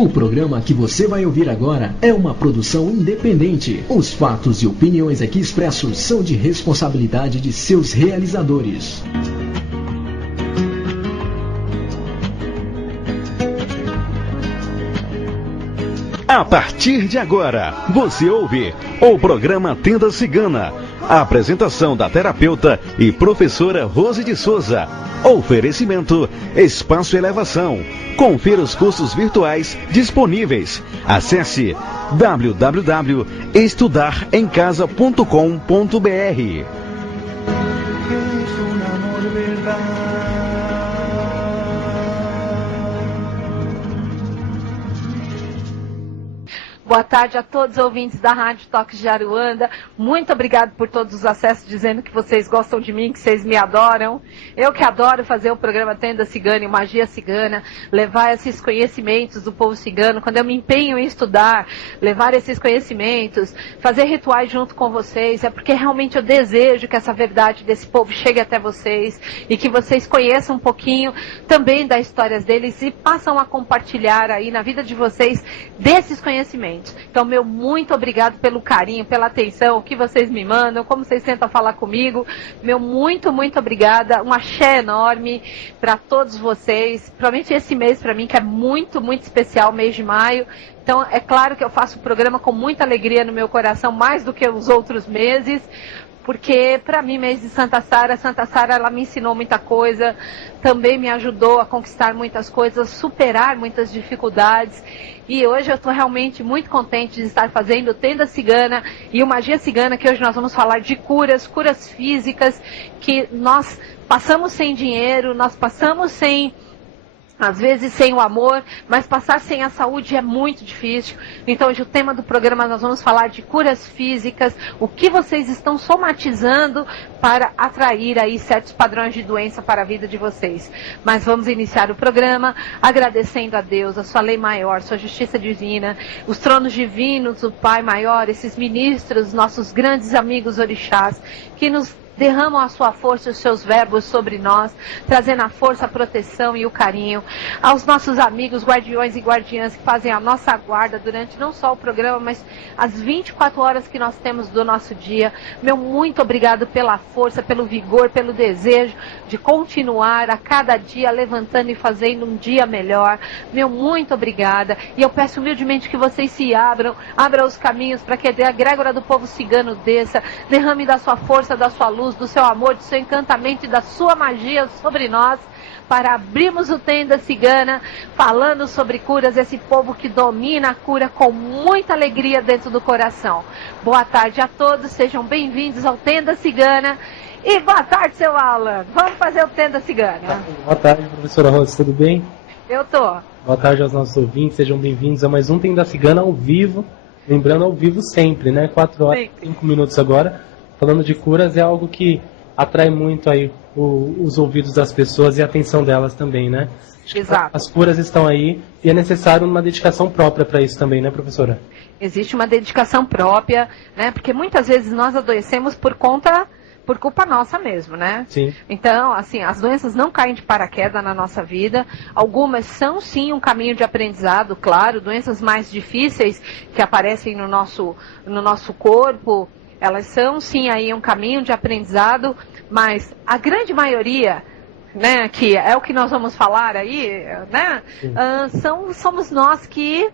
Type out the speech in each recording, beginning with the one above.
O programa que você vai ouvir agora é uma produção independente. Os fatos e opiniões aqui expressos são de responsabilidade de seus realizadores. A partir de agora, você ouve o programa Tenda Cigana. A apresentação da terapeuta e professora Rose de Souza. Oferecimento Espaço Elevação. Confira os cursos virtuais disponíveis. Acesse www.estudarencasa.com.br. Boa tarde a todos os ouvintes da Rádio Toques de Aruanda. Muito obrigado por todos os acessos, dizendo que vocês gostam de mim, que vocês me adoram. Eu que adoro fazer o programa Tenda Cigana e Magia Cigana, levar esses conhecimentos do povo cigano, quando eu me empenho em estudar, levar esses conhecimentos, fazer rituais junto com vocês, é porque realmente eu desejo que essa verdade desse povo chegue até vocês e que vocês conheçam um pouquinho também das histórias deles e passam a compartilhar aí na vida de vocês desses conhecimentos. Então, meu muito obrigado pelo carinho, pela atenção, o que vocês me mandam, como vocês tentam falar comigo. Meu muito obrigada. Um axé enorme para todos vocês. Provavelmente esse mês para mim, que é muito especial, mês de maio. Então, é claro que eu faço o programa com muita alegria no meu coração, mais do que os outros meses. Porque, para mim, mês de Santa Sara, ela me ensinou muita coisa, também me ajudou a conquistar muitas coisas, superar muitas dificuldades. E hoje eu estou realmente muito contente de estar fazendo o Tenda Cigana e o Magia Cigana, que hoje nós vamos falar de curas físicas, que nós passamos sem dinheiro, nós passamos sem... às vezes sem o amor, mas passar sem a saúde é muito difícil. Então hoje o tema do programa nós vamos falar de curas físicas, o que vocês estão somatizando para atrair aí certos padrões de doença para a vida de vocês. Mas vamos iniciar o programa agradecendo a Deus, a sua lei maior, sua justiça divina, os tronos divinos, o Pai maior, esses ministros, nossos grandes amigos orixás, que nos derramam a sua força e os seus verbos sobre nós, trazendo a força, a proteção e o carinho. Aos nossos amigos, guardiões e guardiãs que fazem a nossa guarda durante não só o programa, mas as 24 horas que nós temos do nosso dia. Meu muito obrigado pela força, pelo vigor, pelo desejo de continuar a cada dia levantando e fazendo um dia melhor. Meu muito obrigada. E eu peço humildemente que vocês se abram os caminhos para que a egrégora do povo cigano desça, derrame da sua força, da sua luz, do seu amor, do seu encantamento e da sua magia sobre nós, para abrirmos o Tenda Cigana, falando sobre curas, esse povo que domina a cura com muita alegria dentro do coração. Boa tarde a todos, sejam bem-vindos ao Tenda Cigana. E boa tarde, seu Alan. Vamos fazer o Tenda Cigana. Boa tarde, professora Rosa, tudo bem? Eu tô. Boa tarde aos nossos ouvintes, sejam bem-vindos a mais um Tenda Cigana ao vivo. Lembrando, ao vivo sempre, né? 4 horas e 5 minutos agora. Falando de curas, é algo que atrai muito aí os ouvidos das pessoas e a atenção delas também, né? Exato. As curas estão aí e é necessário uma dedicação própria para isso também, né, professora? Existe uma dedicação própria, né? Porque muitas vezes nós adoecemos por culpa nossa mesmo, né? Sim. Então, assim, as doenças não caem de paraquedas na nossa vida. Algumas são, sim, um caminho de aprendizado, claro. Doenças mais difíceis que aparecem no nosso corpo, elas são, sim, aí um caminho de aprendizado, mas a grande maioria, né, que é o que nós vamos falar aí, né, somos nós que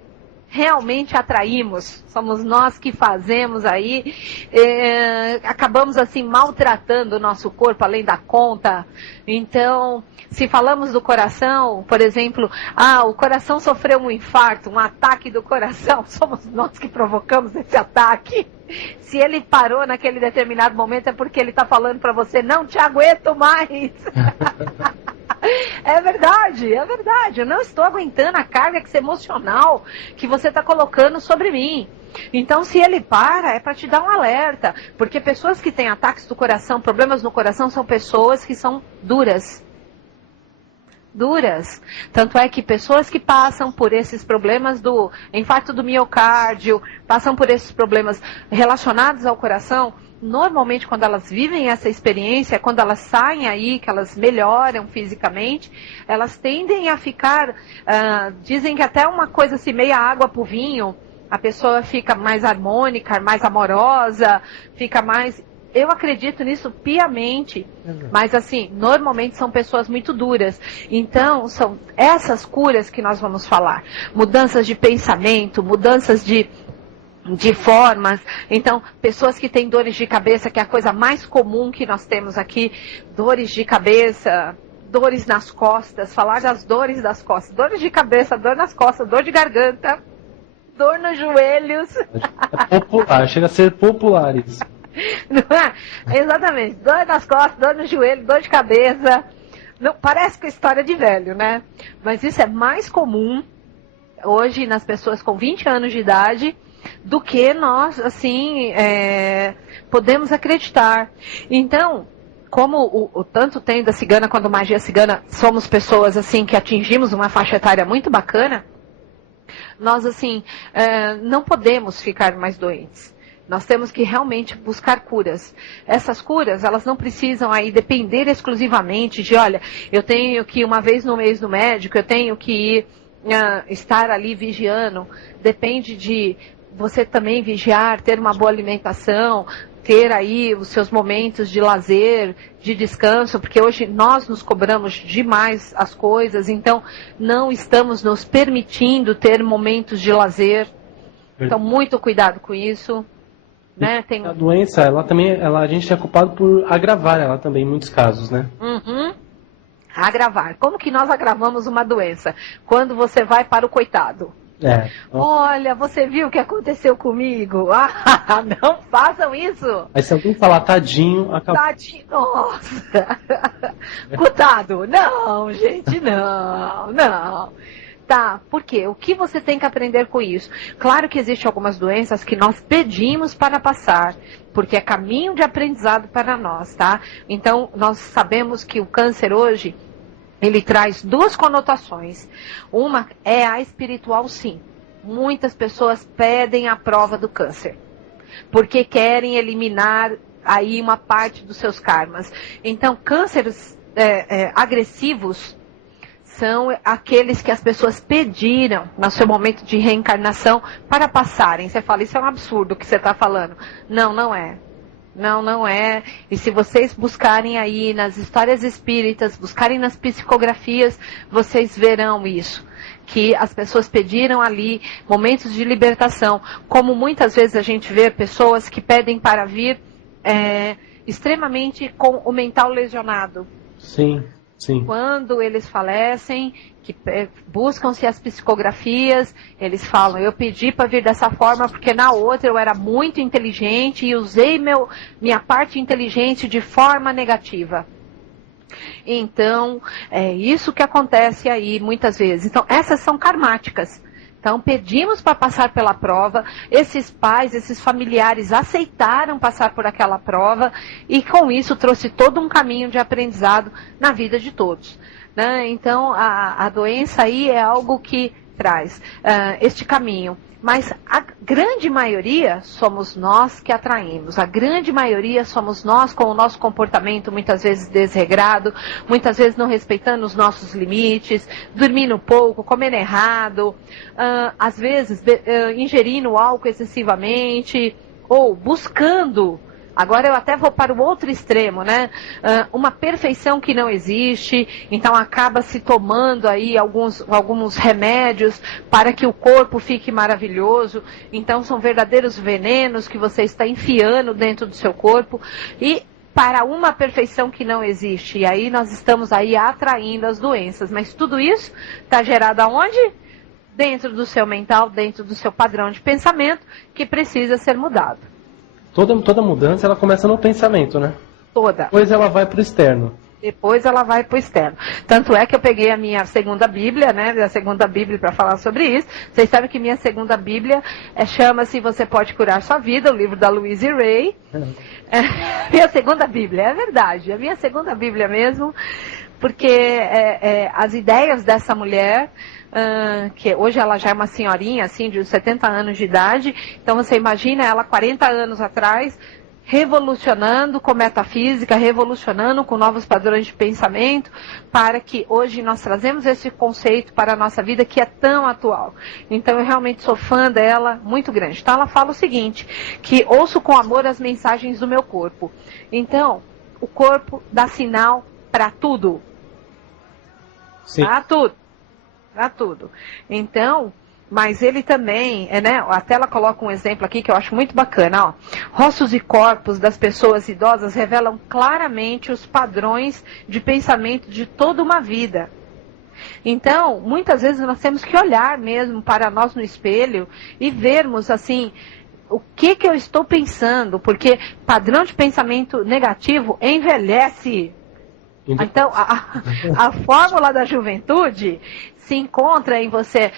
realmente atraímos, somos nós que fazemos aí, acabamos assim maltratando o nosso corpo além da conta. Então, se falamos do coração, por exemplo, o coração sofreu um infarto, um ataque do coração, somos nós que provocamos esse ataque. Se ele parou naquele determinado momento é porque ele está falando para você, não te aguento mais. É verdade, eu não estou aguentando a carga emocional que você está colocando sobre mim. Então, se ele para, é para te dar um alerta, porque pessoas que têm ataques do coração, problemas no coração, são pessoas que são duras. Tanto é que pessoas que passam por esses problemas do infarto do miocárdio, passam por esses problemas relacionados ao coração, normalmente quando elas vivem essa experiência, quando elas saem aí, que elas melhoram fisicamente, elas tendem a ficar, dizem que até uma coisa assim, meia água pro vinho, a pessoa fica mais harmônica, mais amorosa, fica mais... Eu acredito nisso piamente, mas assim, normalmente são pessoas muito duras. Então, são essas curas que nós vamos falar. Mudanças de pensamento, mudanças de formas. Então, pessoas que têm dores de cabeça, que é a coisa mais comum que nós temos aqui, dores de cabeça, dores nas costas, falar das dores das costas, dores de cabeça, dor nas costas, dor de garganta, dor nos joelhos. É popular, chega a ser popular isso. Não é? Exatamente, dor nas costas, dor no joelho, dor de cabeça. Não, parece que é história de velho, né? Mas isso é mais comum hoje nas pessoas com 20 anos de idade do que nós, assim, podemos acreditar. Então, como o tanto Tenda Cigana quanto Magia Cigana somos pessoas assim que atingimos uma faixa etária muito bacana, nós assim não podemos ficar mais doentes. Nós temos que realmente buscar curas. Essas curas, elas não precisam aí depender exclusivamente de, olha, eu tenho que ir uma vez no mês no médico, eu tenho que ir estar ali vigiando. Depende de você também vigiar, ter uma boa alimentação, ter aí os seus momentos de lazer, de descanso, porque hoje nós nos cobramos demais as coisas, então não estamos nos permitindo ter momentos de lazer. Então, muito cuidado com isso. Né? A doença, a gente é culpado por agravar ela também em muitos casos, né? Agravar. Como que nós agravamos uma doença? Quando você vai para o coitado. Olha, você viu o que aconteceu comigo? Não façam isso. Aí se alguém falar tadinho, acabou. Tadinho, nossa. Coitado. Não, gente, não. Tá, por quê? O que você tem que aprender com isso? Claro que existem algumas doenças que nós pedimos para passar, porque é caminho de aprendizado para nós, tá? Então, nós sabemos que o câncer hoje, ele traz duas conotações. Uma é a espiritual, sim. Muitas pessoas pedem a prova do câncer, porque querem eliminar aí uma parte dos seus karmas. Então, cânceres agressivos são aqueles que as pessoas pediram no seu momento de reencarnação para passarem. Você fala, isso é um absurdo o que você está falando. Não, não é. Não é. E se vocês buscarem aí nas histórias espíritas, buscarem nas psicografias, vocês verão isso. Que as pessoas pediram ali momentos de libertação. Como muitas vezes a gente vê pessoas que pedem para vir extremamente com o mental lesionado. Sim. Quando eles falecem, que buscam-se as psicografias, eles falam, eu pedi para vir dessa forma porque na outra eu era muito inteligente e usei minha parte inteligente de forma negativa. Então, é isso que acontece aí muitas vezes. Então, essas são karmáticas. Então, pedimos para passar pela prova, esses pais, esses familiares aceitaram passar por aquela prova e com isso trouxe todo um caminho de aprendizado na vida de todos. Né? Então, a doença aí é algo que traz este caminho. Mas a grande maioria somos nós que atraímos. A grande maioria somos nós com o nosso comportamento muitas vezes desregrado, muitas vezes não respeitando os nossos limites, dormindo pouco, comendo errado, às vezes ingerindo álcool excessivamente ou buscando. Agora eu até vou para o outro extremo, né? Uma perfeição que não existe, então acaba se tomando aí alguns remédios para que o corpo fique maravilhoso. Então são verdadeiros venenos que você está enfiando dentro do seu corpo e para uma perfeição que não existe. E aí nós estamos aí atraindo as doenças. Mas tudo isso está gerado aonde? Dentro do seu mental, dentro do seu padrão de pensamento que precisa ser mudado. Toda mudança, ela começa no pensamento, né? Toda. Depois ela vai para o externo. Depois ela vai para o externo. Tanto é que eu peguei a minha segunda Bíblia, né? A segunda Bíblia para falar sobre isso. Vocês sabem que minha segunda Bíblia chama-se Você Pode Curar Sua Vida, o livro da Louise Hay. Minha segunda Bíblia, é verdade. A minha segunda Bíblia mesmo, porque as ideias dessa mulher... que hoje ela já é uma senhorinha, assim, de 70 anos de idade. Então você imagina ela 40 anos atrás, revolucionando com metafísica, revolucionando com novos padrões de pensamento, para que hoje nós trazemos esse conceito para a nossa vida que é tão atual. Então eu realmente sou fã dela, muito grande. Então ela fala o seguinte, que ouço com amor as mensagens do meu corpo. Então, o corpo dá sinal para tudo. Para tudo. Para tudo. Então, mas ele também, até ela coloca um exemplo aqui que eu acho muito bacana, ó. Rostos e corpos das pessoas idosas revelam claramente os padrões de pensamento de toda uma vida. Então, muitas vezes nós temos que olhar mesmo para nós no espelho e vermos assim, o que eu estou pensando, porque padrão de pensamento negativo envelhece. Então, a fórmula da juventude se encontra em você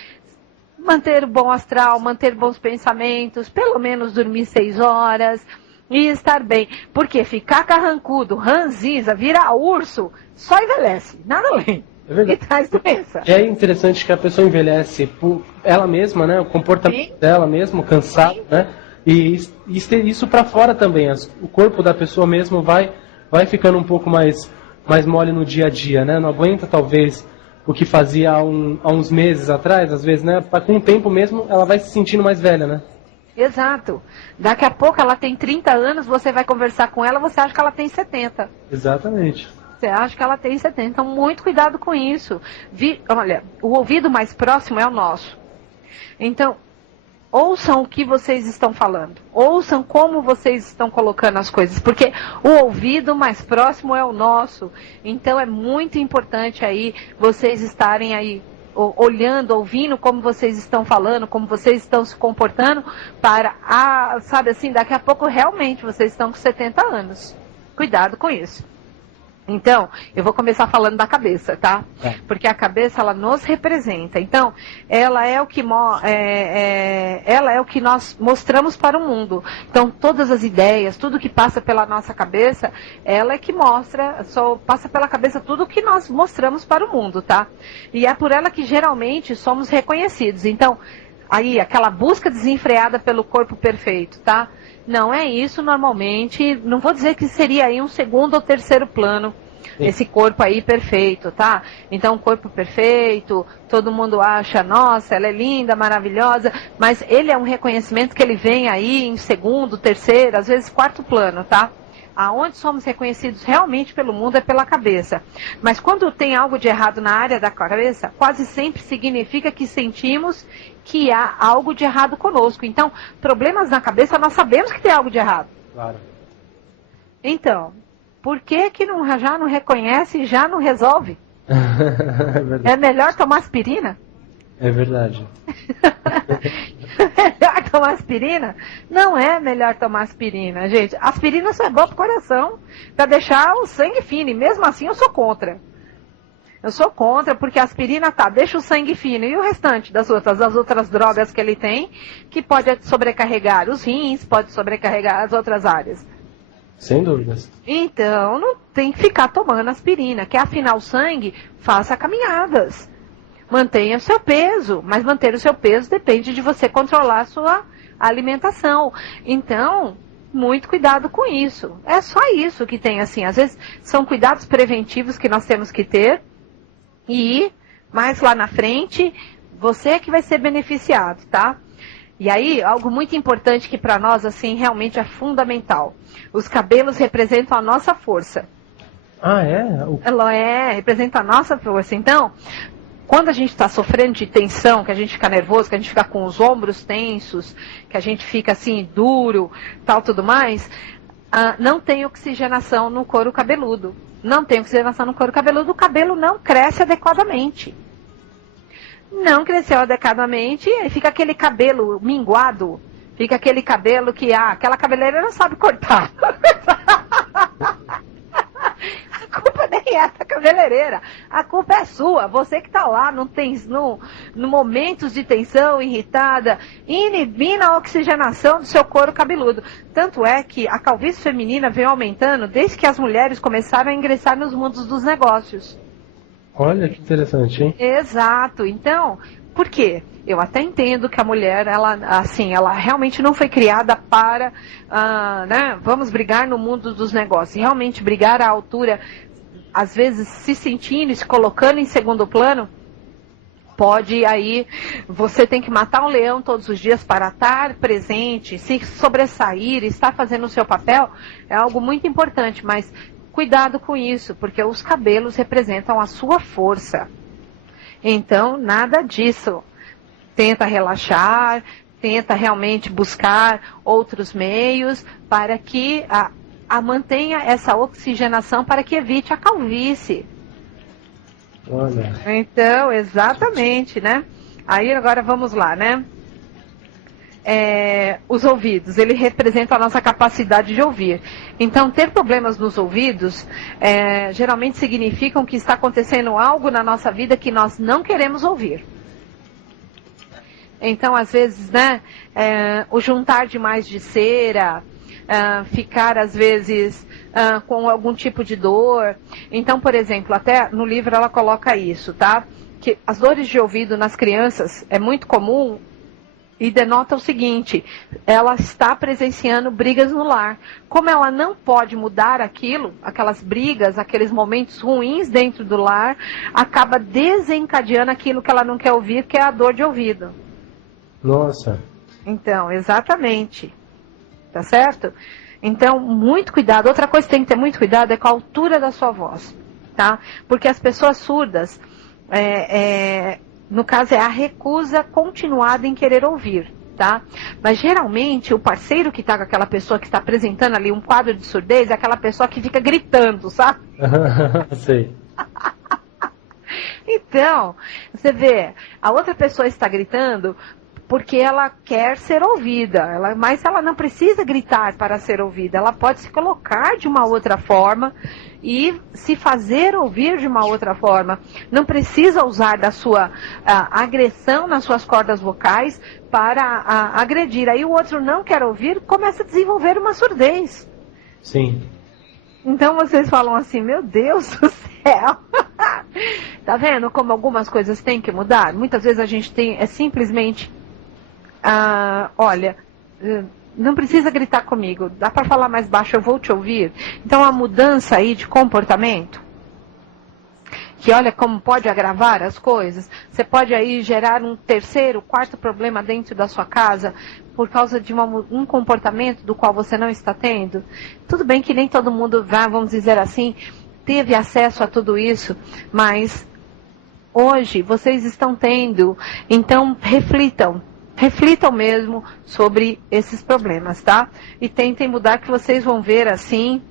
manter o bom astral, manter bons pensamentos, pelo menos dormir 6 horas e estar bem. Porque ficar carrancudo, ranzinza, virar urso, só envelhece, nada além. É verdade. E traz doença. É interessante que a pessoa envelhece por ela mesma, né? O comportamento dela mesmo, cansado, né? E isso para fora também. O corpo da pessoa mesmo vai ficando um pouco mais mole no dia a dia, né? Não aguenta talvez o que fazia há uns meses atrás, às vezes, né? Com o tempo mesmo, ela vai se sentindo mais velha, né? Exato. Daqui a pouco ela tem 30 anos, você vai conversar com ela, você acha que ela tem 70. Exatamente. Você acha que ela tem 70. Então, muito cuidado com isso. Olha, o ouvido mais próximo é o nosso. Então, ouçam o que vocês estão falando. Ouçam como vocês estão colocando as coisas. Porque o ouvido mais próximo é o nosso. Então, é muito importante aí vocês estarem aí olhando, ouvindo como vocês estão falando, como vocês estão se comportando, para, sabe assim, daqui a pouco realmente vocês estão com 70 anos. Cuidado com isso. Então, eu vou começar falando da cabeça, tá? Porque a cabeça, ela nos representa. Então, ela é o que nós mostramos para o mundo. Então, todas as ideias, tudo que passa pela nossa cabeça, ela é que mostra, só passa pela cabeça tudo que nós mostramos para o mundo, tá? E é por ela que geralmente somos reconhecidos. Então, aí, aquela busca desenfreada pelo corpo perfeito, tá? Não é isso normalmente, não vou dizer que seria aí um segundo ou terceiro plano, esse corpo aí perfeito, tá? Então, um corpo perfeito, todo mundo acha, nossa, ela é linda, maravilhosa, mas ele é um reconhecimento que ele vem aí em segundo, terceiro, às vezes quarto plano, tá? Aonde somos reconhecidos realmente pelo mundo é pela cabeça. Mas quando tem algo de errado na área da cabeça, quase sempre significa que sentimos que há algo de errado conosco. Então, problemas na cabeça, nós sabemos que tem algo de errado. Claro. Então, por que já não reconhece e já não resolve? É melhor tomar aspirina? É verdade. Melhor tomar aspirina? Não é melhor tomar aspirina, gente. Aspirina só é boa pro coração, para deixar o sangue fino, e mesmo assim eu sou contra. Eu sou contra, porque a aspirina deixa o sangue fino, e o restante das outras drogas que ele tem, que pode sobrecarregar os rins, pode sobrecarregar as outras áreas. Sem dúvidas. Então, não tem que ficar tomando aspirina. Quer afinar o sangue? Faça caminhadas. Mantenha o seu peso, mas manter o seu peso depende de você controlar a sua alimentação. Então, muito cuidado com isso. É só isso que tem, assim, às vezes são cuidados preventivos que nós temos que ter, e mais lá na frente, você é que vai ser beneficiado, tá? E aí, algo muito importante que para nós, assim, realmente é fundamental. Os cabelos representam a nossa força. Ah, é? Ela representa a nossa força. Então, quando a gente está sofrendo de tensão, que a gente fica nervoso, que a gente fica com os ombros tensos, que a gente fica assim, duro, tal, tudo mais, não tem oxigenação no couro cabeludo. Não tem oxigenação no couro cabeludo, o cabelo não cresce adequadamente. Não cresceu adequadamente, aí fica aquele cabelo minguado, fica aquele cabelo que aquela cabeleira não sabe cortar. A culpa nem é da cabeleireira, a culpa é sua, você que está lá no momentos de tensão, irritada, inibindo a oxigenação do seu couro cabeludo. Tanto é que a calvície feminina vem aumentando desde que as mulheres começaram a ingressar nos mundos dos negócios. Olha que interessante, hein? Exato. Então, por quê? Eu até entendo que a mulher, ela realmente não foi criada para, né, vamos brigar no mundo dos negócios. Realmente brigar à altura, às vezes se sentindo, se colocando em segundo plano, pode aí, você tem que matar um leão todos os dias para estar presente, se sobressair, estar fazendo o seu papel, é algo muito importante, mas cuidado com isso, porque os cabelos representam a sua força. Então, nada disso. Tenta relaxar, tenta realmente buscar outros meios para que mantenha essa oxigenação para que evite a calvície. Olha. Então, exatamente, né? Aí agora vamos lá, né? Os ouvidos, ele representa a nossa capacidade de ouvir. Então, ter problemas nos ouvidos geralmente significam que está acontecendo algo na nossa vida que nós não queremos ouvir. Então, às vezes, né, o juntar demais de cera, ficar, às vezes, com algum tipo de dor. Então, por exemplo, até no livro ela coloca isso, tá? Que as dores de ouvido nas crianças é muito comum e denota o seguinte: ela está presenciando brigas no lar. Como ela não pode mudar aquilo, aquelas brigas, aqueles momentos ruins dentro do lar, acaba desencadeando aquilo que ela não quer ouvir, que é a dor de ouvido. Nossa. Então, exatamente. Tá certo? Então, muito cuidado. Outra coisa que tem que ter muito cuidado é com a altura da sua voz, tá? Porque as pessoas surdas, no caso, é a recusa continuada em querer ouvir, tá? Mas, geralmente, o parceiro que tá com aquela pessoa que está apresentando ali um quadro de surdez é aquela pessoa que fica gritando, sabe? Sei. Então, você vê, a outra pessoa está gritando porque ela quer ser ouvida, mas ela não precisa gritar para ser ouvida, ela pode se colocar de uma outra forma e se fazer ouvir de uma outra forma. Não precisa usar da sua agressão nas suas cordas vocais para agredir. Aí o outro não quer ouvir, começa a desenvolver uma surdez. Sim. Então vocês falam assim, meu Deus do céu. Tá vendo como algumas coisas têm que mudar? Muitas vezes a gente tem, simplesmente... olha, não precisa gritar comigo, dá para falar mais baixo, eu vou te ouvir. Então a mudança aí de comportamento, que olha como pode agravar as coisas, você pode aí gerar um terceiro, quarto problema dentro da sua casa, por causa de um comportamento do qual você não está tendo. Tudo bem que nem todo mundo vamos dizer assim, teve acesso a tudo isso, mas hoje vocês estão tendo, então reflitam mesmo sobre esses problemas, tá? E tentem mudar, que vocês vão ver assim,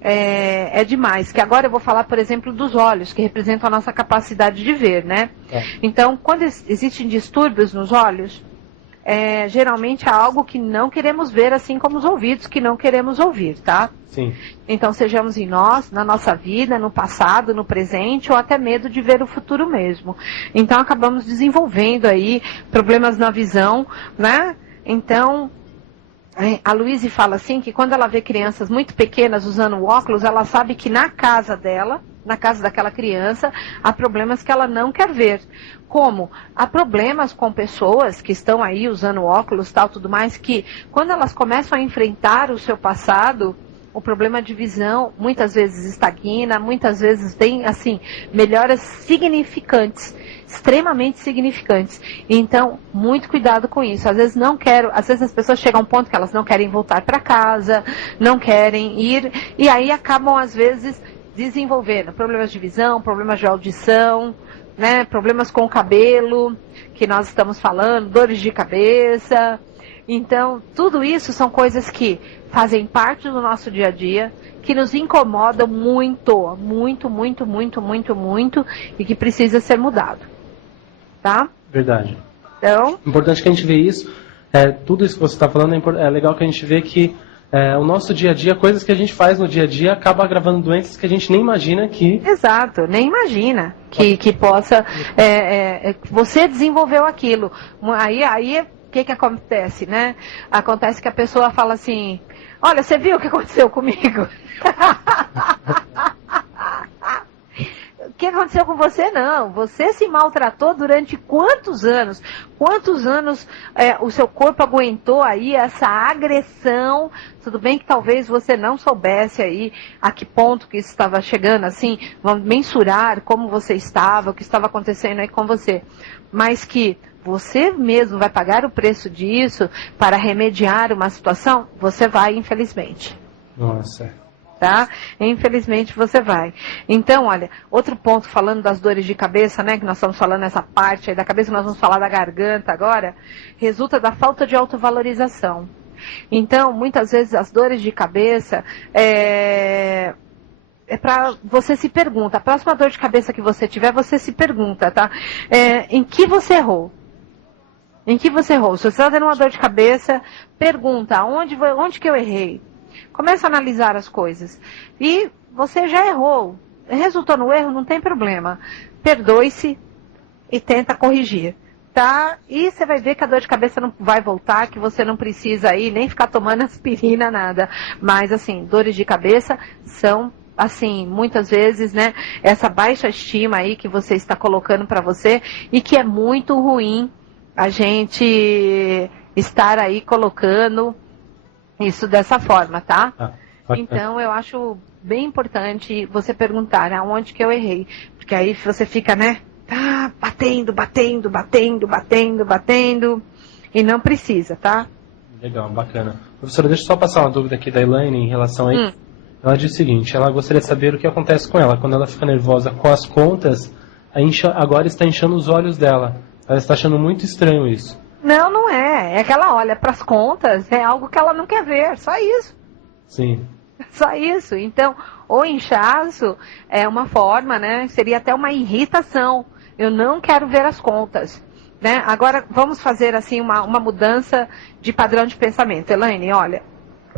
é demais. Que agora eu vou falar, por exemplo, dos olhos, que representam a nossa capacidade de ver, né? Então, quando existem distúrbios nos olhos, geralmente há algo que não queremos ver, assim como os ouvidos que não queremos ouvir, tá? Sim. Então, sejamos em nós, na nossa vida, no passado, no presente, ou até medo de ver o futuro mesmo. Então, acabamos desenvolvendo aí problemas na visão, né? Então, a Luíse fala assim, que quando ela vê crianças muito pequenas usando óculos, ela sabe que na casa dela, na casa daquela criança, há problemas que ela não quer ver. Como? Há problemas com pessoas que estão aí usando óculos, tal, tudo mais, que quando elas começam a enfrentar o seu passado, o problema de visão muitas vezes estagna, muitas vezes tem, assim, melhoras significantes, extremamente significantes. Então, muito cuidado com isso. Às vezes as pessoas chegam a um ponto que elas não querem voltar para casa, não querem ir, e aí acabam, às vezes, desenvolvendo problemas de visão, problemas de audição, né, problemas com o cabelo, que nós estamos falando, dores de cabeça. Então, tudo isso são coisas que fazem parte do nosso dia a dia, que nos incomodam muito, muito, muito, muito, muito, muito, e que precisa ser mudado. Tá? Verdade. Então... Importante que a gente vê isso, tudo isso que você está falando, é legal que a gente vê que o nosso dia a dia, coisas que a gente faz no dia a dia, acaba agravando doenças que a gente nem imagina que... Exato, nem imagina que possa... você desenvolveu aquilo. Aí o que acontece, né? Acontece que a pessoa fala assim, olha, você viu o que aconteceu comigo? O que aconteceu com você? Não. Você se maltratou durante quantos anos? quantos anos o seu corpo aguentou aí essa agressão? Tudo bem que talvez você não soubesse aí a que ponto que isso estava chegando, assim, vamos mensurar como você estava, o que estava acontecendo aí com você. Mas que você mesmo vai pagar o preço disso para remediar uma situação, você vai, infelizmente. Nossa. Tá? Infelizmente você vai. Então, olha, outro ponto, falando das dores de cabeça, né, que nós estamos falando essa parte aí da cabeça, nós vamos falar da garganta agora, resulta da falta de autovalorização. Então, muitas vezes as dores de cabeça para você se pergunta, a próxima dor de cabeça que você tiver, você se pergunta, tá? Em que você errou? Em que você errou? Se você está tendo uma dor de cabeça, pergunta, onde que eu errei? Começa a analisar as coisas. E você já errou. Resultou no erro, não tem problema. Perdoe-se e tenta corrigir. Tá? E você vai ver que a dor de cabeça não vai voltar, que você não precisa aí nem ficar tomando aspirina, nada. Mas, assim, dores de cabeça são, assim, muitas vezes, né, essa baixa estima aí que você está colocando para você e que é muito ruim a gente estar aí colocando isso dessa forma, tá? Então, eu acho bem importante você perguntar aonde que eu errei. Porque aí você fica, né, batendo, e não precisa, tá? Legal, bacana. Professora, deixa eu só passar uma dúvida aqui da Elaine em relação a isso. Ela diz o seguinte, ela gostaria de saber o que acontece com ela. Quando ela fica nervosa com as contas, agora está inchando os olhos dela. Ela está achando muito estranho isso. Não, não é. É que ela olha para as contas, é algo que ela não quer ver, só isso. Sim. Só isso. Então, o inchaço é uma forma, né? Seria até uma irritação. Eu não quero ver as contas. Né? Agora, vamos fazer assim uma mudança de padrão de pensamento. Elaine, olha,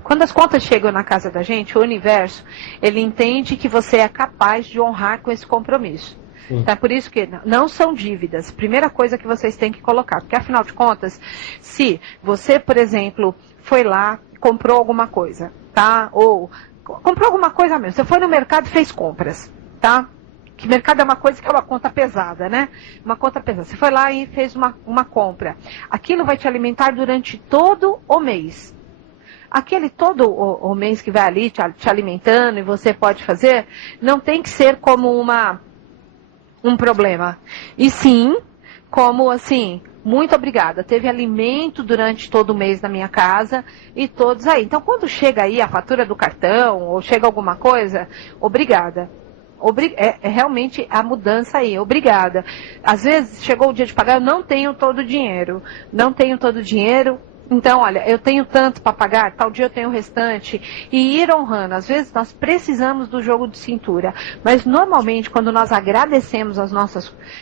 quando as contas chegam na casa da gente, o universo, ele entende que você é capaz de honrar com esse compromisso. Tá? Por isso que não são dívidas. Primeira coisa que vocês têm que colocar. Porque, afinal de contas, se você, por exemplo, foi lá, comprou alguma coisa, tá? Ou comprou alguma coisa mesmo. Você foi no mercado e fez compras, tá? Que mercado é uma coisa que é uma conta pesada, né? Uma conta pesada. Você foi lá e fez uma compra. Aquilo vai te alimentar durante todo o mês. Aquele todo o mês que vai ali te alimentando e você pode fazer, não tem que ser como um problema. E sim, como assim, muito obrigada, teve alimento durante todo o mês na minha casa e todos aí. Então, quando chega aí a fatura do cartão ou chega alguma coisa, obrigada. É realmente a mudança aí, obrigada. Às vezes, chegou o dia de pagar, eu não tenho todo o dinheiro. Então, olha, eu tenho tanto para pagar, tal dia eu tenho o restante, e ir honrando. Às vezes nós precisamos do jogo de cintura, mas normalmente quando nós agradecemos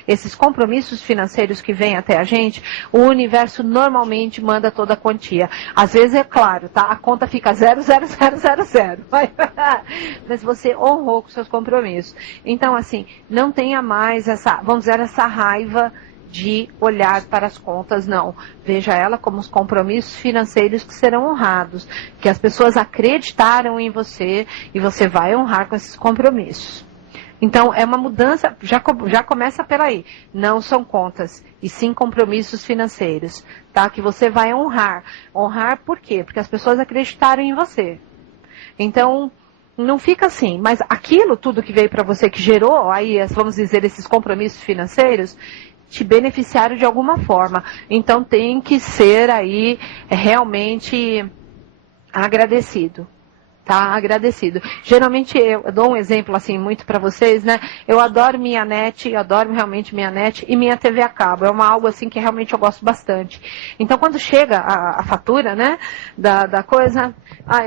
esses compromissos financeiros que vêm até a gente, o universo normalmente manda toda a quantia. Às vezes, é claro, tá? A conta fica 0,0000, mas você honrou com seus compromissos. Então, assim, não tenha mais essa raiva de olhar para as contas, não. Veja ela como os compromissos financeiros que serão honrados, que as pessoas acreditaram em você e você vai honrar com esses compromissos. Então, é uma mudança, já começa por aí. Não são contas, e sim compromissos financeiros, tá? Que você vai honrar. Honrar por quê? Porque as pessoas acreditaram em você. Então, não fica assim, mas aquilo tudo que veio para você, que gerou aí, vamos dizer, esses compromissos financeiros, te beneficiaram de alguma forma. Então tem que ser aí realmente agradecido. Tá? Agradecido. Geralmente eu dou um exemplo assim muito para vocês, né? Eu adoro minha net, eu adoro realmente minha net e minha TV a cabo. É algo assim que realmente eu gosto bastante. Então quando chega a fatura, né, da coisa,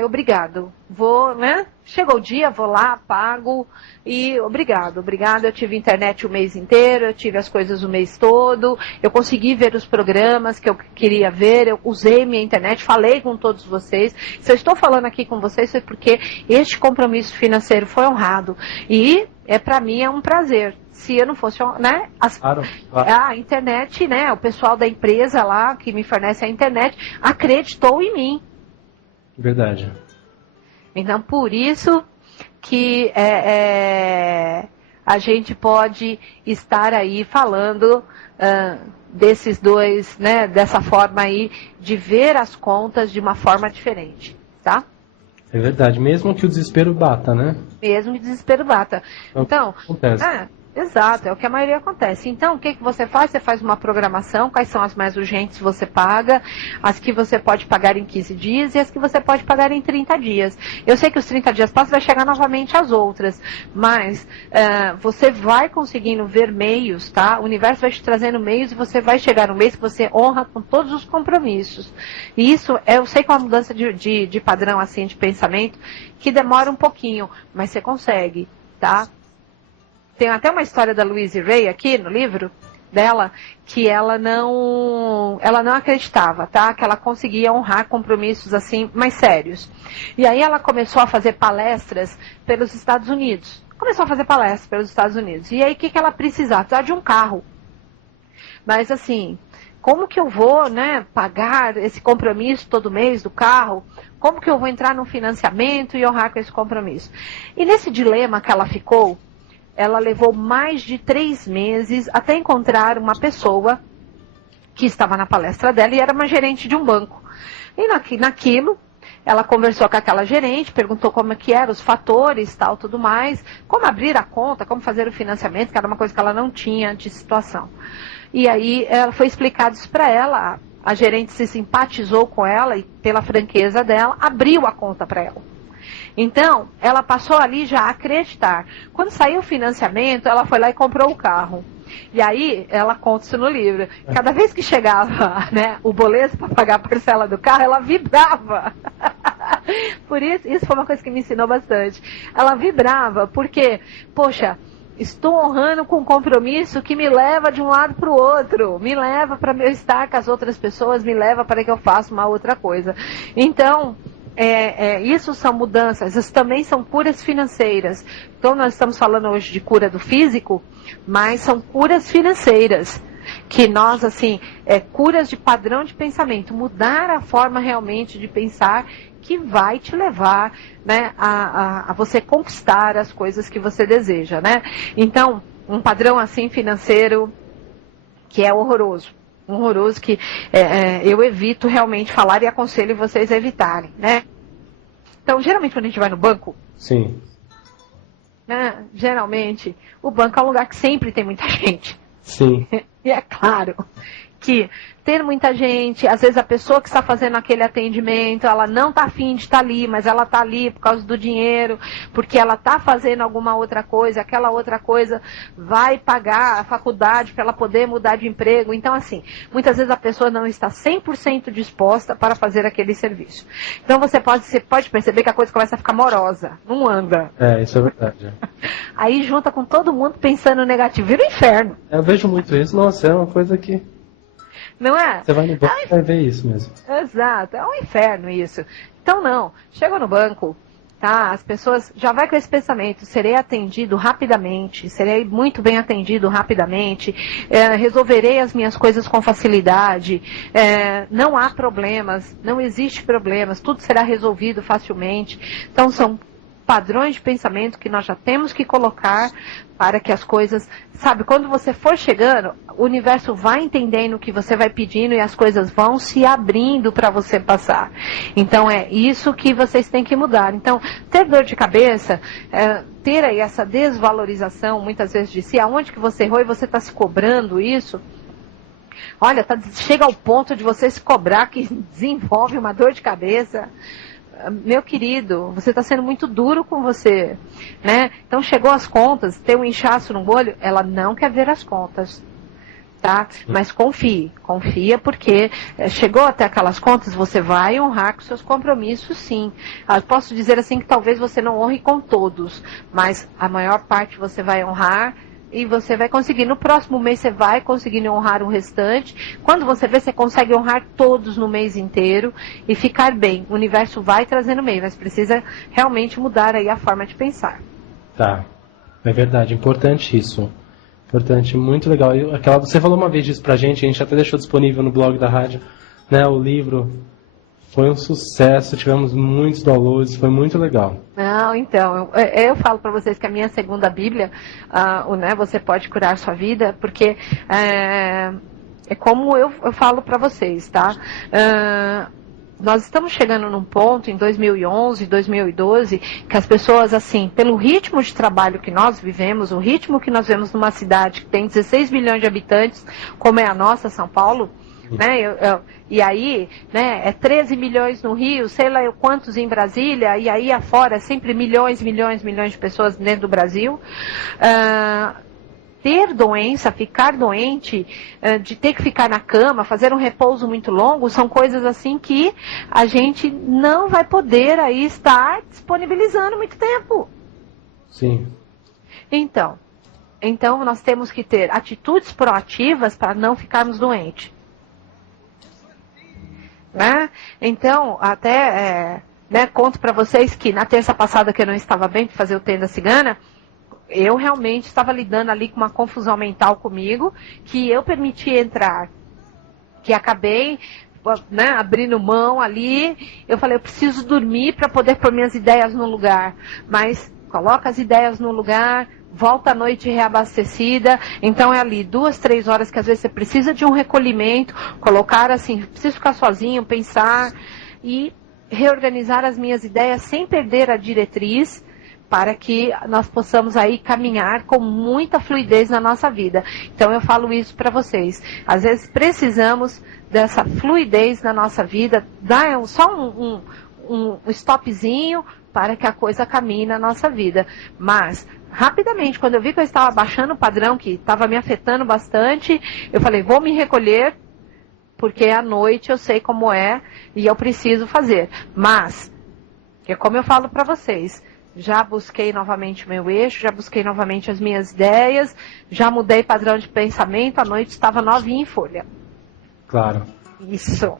obrigado. Vou, né? Chegou o dia, vou lá, pago e obrigado, eu tive internet o mês inteiro, eu tive as coisas o mês todo, eu consegui ver os programas que eu queria ver, eu usei minha internet, falei com todos vocês. Se eu estou falando aqui com vocês foi porque este compromisso financeiro foi honrado e para mim é um prazer. Se eu não fosse, né, claro. A internet, né, o pessoal da empresa lá que me fornece a internet acreditou em mim. Verdade. Então, por isso que a gente pode estar aí falando desses dois, né, dessa forma aí, de ver as contas de uma forma diferente, tá? É verdade, mesmo que o desespero bata, né? Mesmo que o desespero bata. Então, acontece. Exato, é o que a maioria acontece. Então, o que você faz? Você faz uma programação, quais são as mais urgentes você paga, as que você pode pagar em 15 dias e as que você pode pagar em 30 dias. Eu sei que os 30 dias passam, vai chegar novamente as outras, mas você vai conseguindo ver meios, tá? O universo vai te trazendo meios e você vai chegar no mês que você honra com todos os compromissos. E isso, eu sei que é uma mudança de padrão, assim, de pensamento, que demora um pouquinho, mas você consegue, tá? Tem até uma história da Louise Hay aqui no livro dela, que ela não acreditava, tá? Que ela conseguia honrar compromissos assim mais sérios. E aí ela começou a fazer palestras pelos Estados Unidos. E aí o que ela precisava? Precisava de um carro. Mas assim, como que eu vou, né, pagar esse compromisso todo mês do carro? Como que eu vou entrar num financiamento e honrar com esse compromisso? E nesse dilema que ela ficou, ela levou mais de 3 meses até encontrar uma pessoa que estava na palestra dela e era uma gerente de um banco. E naquilo, ela conversou com aquela gerente, perguntou como é que eram os fatores, tal, tudo mais, como abrir a conta, como fazer o financiamento, que era uma coisa que ela não tinha de situação. E aí, ela foi explicado isso para ela, a gerente se simpatizou com ela e pela franqueza dela, abriu a conta para ela. Então, ela passou ali já a acreditar. Quando saiu o financiamento, ela foi lá e comprou o carro. E aí, ela conta isso no livro. Cada vez que chegava, né, o boleto para pagar a parcela do carro, ela vibrava. Por isso foi uma coisa que me ensinou bastante. Ela vibrava, porque, poxa, estou honrando com um compromisso que me leva de um lado para o outro. Me leva para eu estar com as outras pessoas, me leva para que eu faça uma outra coisa. Então, isso são mudanças, isso também são curas financeiras. Então nós estamos falando hoje de cura do físico, mas são curas financeiras. Que nós, assim, curas de padrão de pensamento, mudar a forma realmente de pensar que vai te levar, né, a você conquistar as coisas que você deseja, né? Então, um padrão assim financeiro que é horroroso que eu evito realmente falar e aconselho vocês a evitarem, né? Então, geralmente quando a gente vai no banco, sim, né, geralmente o banco é um lugar que sempre tem muita gente. Sim. E é claro que ter muita gente, às vezes a pessoa que está fazendo aquele atendimento, ela não está afim de estar ali, mas ela está ali por causa do dinheiro, porque ela está fazendo alguma outra coisa, aquela outra coisa vai pagar a faculdade para ela poder mudar de emprego. Então, assim, muitas vezes a pessoa não está 100% disposta para fazer aquele serviço. Então, você pode perceber que a coisa começa a ficar morosa, não anda. Isso é verdade. Aí junta com todo mundo pensando negativo, vira um inferno. Eu vejo muito isso. Nossa, é uma coisa que... Não é? Você vai no banco e vai ver isso mesmo. Exato, é um inferno isso. Então não, chega no banco, tá? As pessoas já vai com esse pensamento, serei atendido rapidamente, serei muito bem atendido rapidamente, resolverei as minhas coisas com facilidade, não há problemas, não existe problemas, tudo será resolvido facilmente. Então são padrões de pensamento que nós já temos que colocar para que as coisas, sabe, quando você for chegando, o universo vai entendendo o que você vai pedindo e as coisas vão se abrindo para você passar. Então é isso que vocês têm que mudar. Então, ter dor de cabeça, ter aí essa desvalorização, muitas vezes de si, aonde que você errou e você está se cobrando isso, olha, chega ao ponto de você se cobrar que desenvolve uma dor de cabeça. Meu querido, você está sendo muito duro com você, né? Então chegou as contas, tem um inchaço no olho, ela não quer ver as contas, tá? Mas confia porque chegou até aquelas contas, você vai honrar com seus compromissos, sim. Eu posso dizer assim que talvez você não honre com todos, mas a maior parte você vai honrar. E você vai conseguir, no próximo mês você vai conseguir honrar o restante. Quando você vê, você consegue honrar todos no mês inteiro e ficar bem. O universo vai trazendo meio, mas precisa realmente mudar aí a forma de pensar. Tá, é verdade, importante isso. Importante, muito legal. Você falou uma vez disso pra gente, a gente até deixou disponível no blog da rádio, né, o livro Foi um sucesso, tivemos muitos downloads, foi muito legal. Não, então, eu falo para vocês que a minha segunda Bíblia, né, Você Pode Curar Sua Vida, porque é como eu falo para vocês, tá? Nós estamos chegando num ponto, em 2011, 2012, que as pessoas, assim, pelo ritmo de trabalho que nós vivemos, o ritmo que nós vemos numa cidade que tem 16 milhões de habitantes, como é a nossa, São Paulo, né? E aí, né, é 13 milhões no Rio, sei lá quantos em Brasília, e aí afora é sempre milhões de pessoas dentro do Brasil. Ter doença, ficar doente, de ter que ficar na cama, fazer um repouso muito longo, são coisas assim que a gente não vai poder aí estar disponibilizando muito tempo. Sim. Então nós temos que ter atitudes proativas para não ficarmos doentes. Né? Então, até conto para vocês que na terça passada que eu não estava bem para fazer o Tenda Cigana, eu realmente estava lidando ali com uma confusão mental comigo, que eu permiti entrar, que acabei, né, abrindo mão ali. Eu falei, eu preciso dormir para poder pôr minhas ideias no lugar, mas coloca as ideias no lugar, volta à noite reabastecida. Então é ali 2, 3 horas que às vezes você precisa de um recolhimento, colocar assim, preciso ficar sozinho, pensar e reorganizar as minhas ideias sem perder a diretriz, para que nós possamos aí caminhar com muita fluidez na nossa vida. Então eu falo isso para vocês. Às vezes precisamos dessa fluidez na nossa vida, dar só um stopzinho para que a coisa caminhe na nossa vida. Mas, rapidamente, quando eu vi que eu estava baixando o padrão, que estava me afetando bastante, eu falei, vou me recolher, porque à noite eu sei como é e eu preciso fazer. Mas, é como eu falo para vocês, já busquei novamente o meu eixo, já busquei novamente as minhas ideias, já mudei padrão de pensamento, à noite estava novinha em folha. Claro. Isso.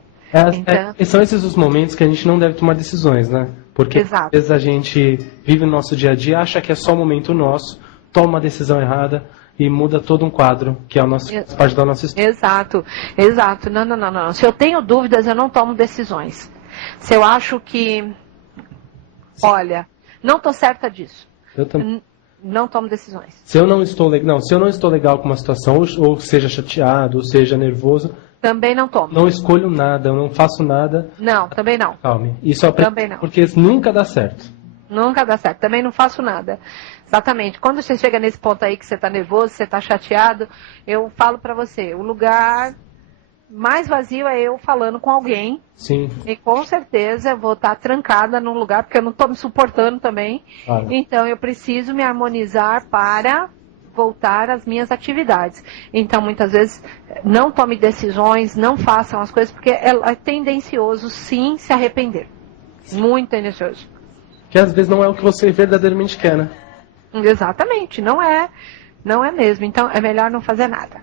São esses os momentos que a gente não deve tomar decisões, né? Porque Exato. Às vezes a gente vive o nosso dia a dia, acha que é só um momento nosso, toma uma decisão errada e muda todo um quadro, que é parte da nossa história. Exato. Não. Se eu tenho dúvidas, eu não tomo decisões. Se eu acho que, olha, não estou certa disso. Eu também. Não tomo decisões. Se eu não estou legal com uma situação, ou seja chateado, ou seja nervoso, também não tomo. Não escolho nada, eu não faço nada. Não, também não. Calme. Isso eu aprendi, também não. Porque nunca dá certo. Nunca dá certo. Também não faço nada. Exatamente. Quando você chega nesse ponto aí que você está nervoso, você está chateado, eu falo para você, o lugar mais vazio é eu falando com alguém. Sim. E com certeza eu vou estar trancada num lugar, porque eu não estou me suportando também. Claro. Então eu preciso me harmonizar para voltar às minhas atividades. Então muitas vezes não tome decisões, não façam as coisas, porque é tendencioso sim se arrepender. Muito tendencioso. Que às vezes não é o que você verdadeiramente quer, né? Exatamente, não é mesmo. Então é melhor não fazer nada.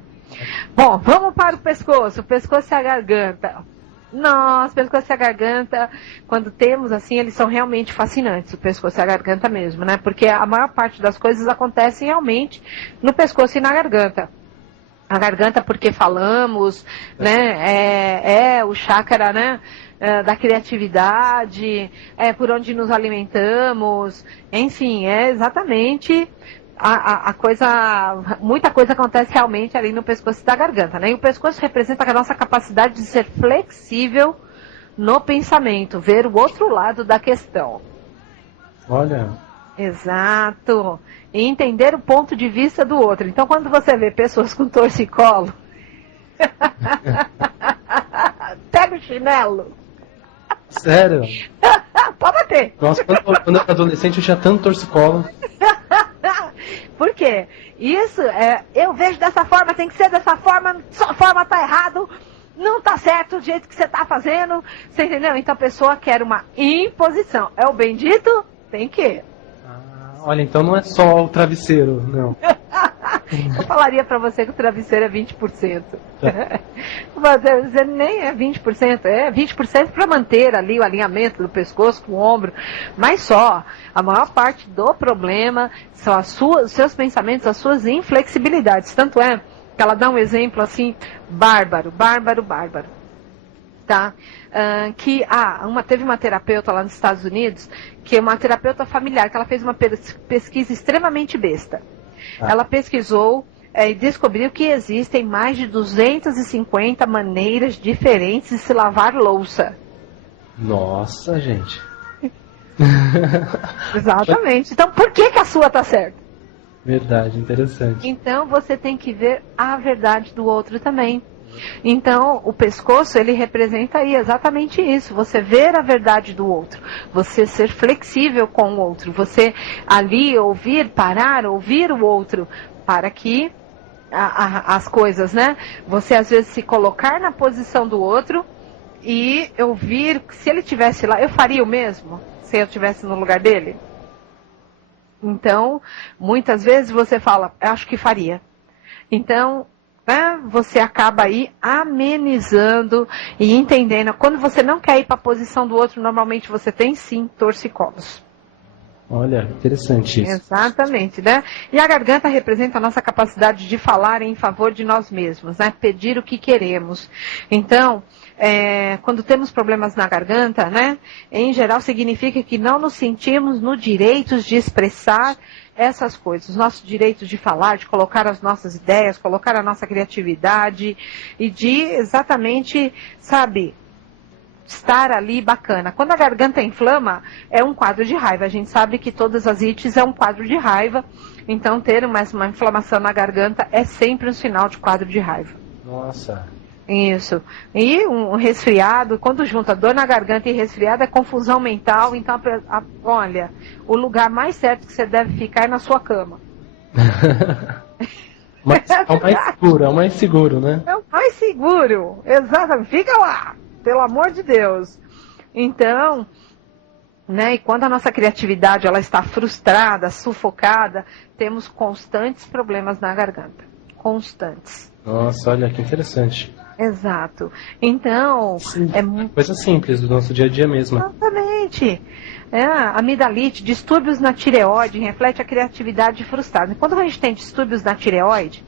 Bom, vamos para o pescoço. O pescoço e a garganta. Nossa, o pescoço e a garganta, quando temos assim, eles são realmente fascinantes, o pescoço e a garganta mesmo, né? Porque a maior parte das coisas acontece realmente no pescoço e na garganta. A garganta porque falamos, né? É o chakra, né? Da criatividade, é por onde nos alimentamos, enfim, é exatamente muita coisa acontece realmente ali no pescoço e da garganta, né? E o pescoço representa a nossa capacidade de ser flexível no pensamento, ver o outro lado da questão. Olha. Exato. E entender o ponto de vista do outro. Então, quando você vê pessoas com torcicolo, pega o chinelo. Sério? Pode bater. Nossa, quando eu era adolescente eu tinha tanto torcicolo. Por quê? Isso, eu vejo dessa forma, tem que ser dessa forma, sua forma tá errado, não tá certo o jeito que você tá fazendo, você entendeu? Então a pessoa quer uma imposição. É o bendito? Tem que. Olha, então não é só o travesseiro, não. Eu falaria pra você que o travesseiro é 20%. Mas nem é 20%, é 20% para manter ali o alinhamento do pescoço com o ombro. Mas só, a maior parte do problema são os seus pensamentos, as suas inflexibilidades. Tanto é que ela dá um exemplo assim, bárbaro. tá? Teve uma terapeuta lá nos Estados Unidos, que é uma terapeuta familiar, que ela fez uma pesquisa extremamente besta. Ela pesquisou e descobriu que existem mais de 250 maneiras diferentes de se lavar louça. Nossa, gente. Exatamente. Então, por que a sua tá certa? Verdade, interessante. Então, você tem que ver a verdade do outro também. Então, o pescoço, ele representa aí exatamente isso. Você ver a verdade do outro. Você ser flexível com o outro. Você ali ouvir, parar, ouvir o outro. Para que as coisas, né? Você às vezes se colocar na posição do outro e ouvir. Se ele estivesse lá, eu faria o mesmo? Se eu estivesse no lugar dele? Então, muitas vezes você fala, acho que faria. Então, você acaba aí amenizando e entendendo. Quando você não quer ir para a posição do outro, normalmente você tem sim torcicolos. Olha, interessante isso. Exatamente, né? E a garganta representa a nossa capacidade de falar em favor de nós mesmos, né? Pedir o que queremos. Então, quando temos problemas na garganta, né? Em geral significa que não nos sentimos no direito de expressar essas coisas, os nossos direitos de falar, de colocar as nossas ideias, colocar a nossa criatividade e de exatamente, sabe, estar ali bacana. Quando a garganta inflama, é um quadro de raiva. A gente sabe que todas as ites é um quadro de raiva, então ter uma inflamação na garganta é sempre um sinal de quadro de raiva. Nossa. Isso. E um resfriado, quando junta dor na garganta e resfriado, é confusão mental. Então, olha, o lugar mais certo que você deve ficar é na sua cama. Mas é o mais seguro, é o mais seguro, né? É o mais seguro, exatamente. Fica lá, pelo amor de Deus. Então, né, e quando a nossa criatividade ela está frustrada, sufocada, temos constantes problemas na garganta. Constantes. Nossa, olha que interessante. Exato. Então, coisa simples do nosso dia a dia mesmo. Exatamente. Amidalite, distúrbios na tireoide, reflete a criatividade frustrada. Quando a gente tem distúrbios na tireoide,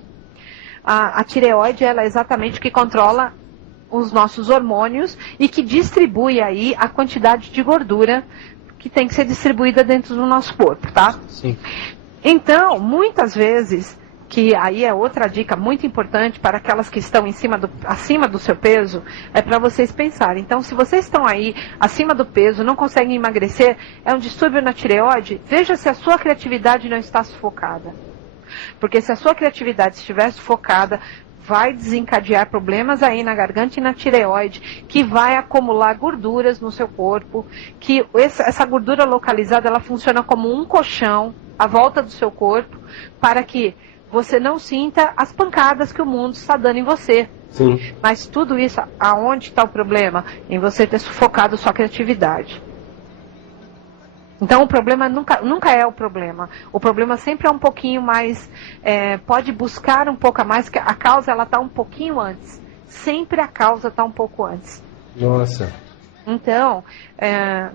a tireoide ela é exatamente o que controla os nossos hormônios e que distribui aí a quantidade de gordura que tem que ser distribuída dentro do nosso corpo, tá? Sim. Então, muitas vezes, que aí é outra dica muito importante para aquelas que estão acima do seu peso, é para vocês pensarem. Então, se vocês estão aí acima do peso, não conseguem emagrecer, é um distúrbio na tireoide, veja se a sua criatividade não está sufocada. Porque se a sua criatividade estiver sufocada, vai desencadear problemas aí na garganta e na tireoide, que vai acumular gorduras no seu corpo, que essa gordura localizada, ela funciona como um colchão à volta do seu corpo, para que você não sinta as pancadas que o mundo está dando em você. Sim. Mas tudo isso, aonde está o problema? Em você ter sufocado sua criatividade. Então o problema nunca é o problema. O problema sempre é um pouquinho mais, pode buscar um pouco a mais, que a causa ela está um pouquinho antes. Sempre a causa está um pouco antes. Nossa. Então,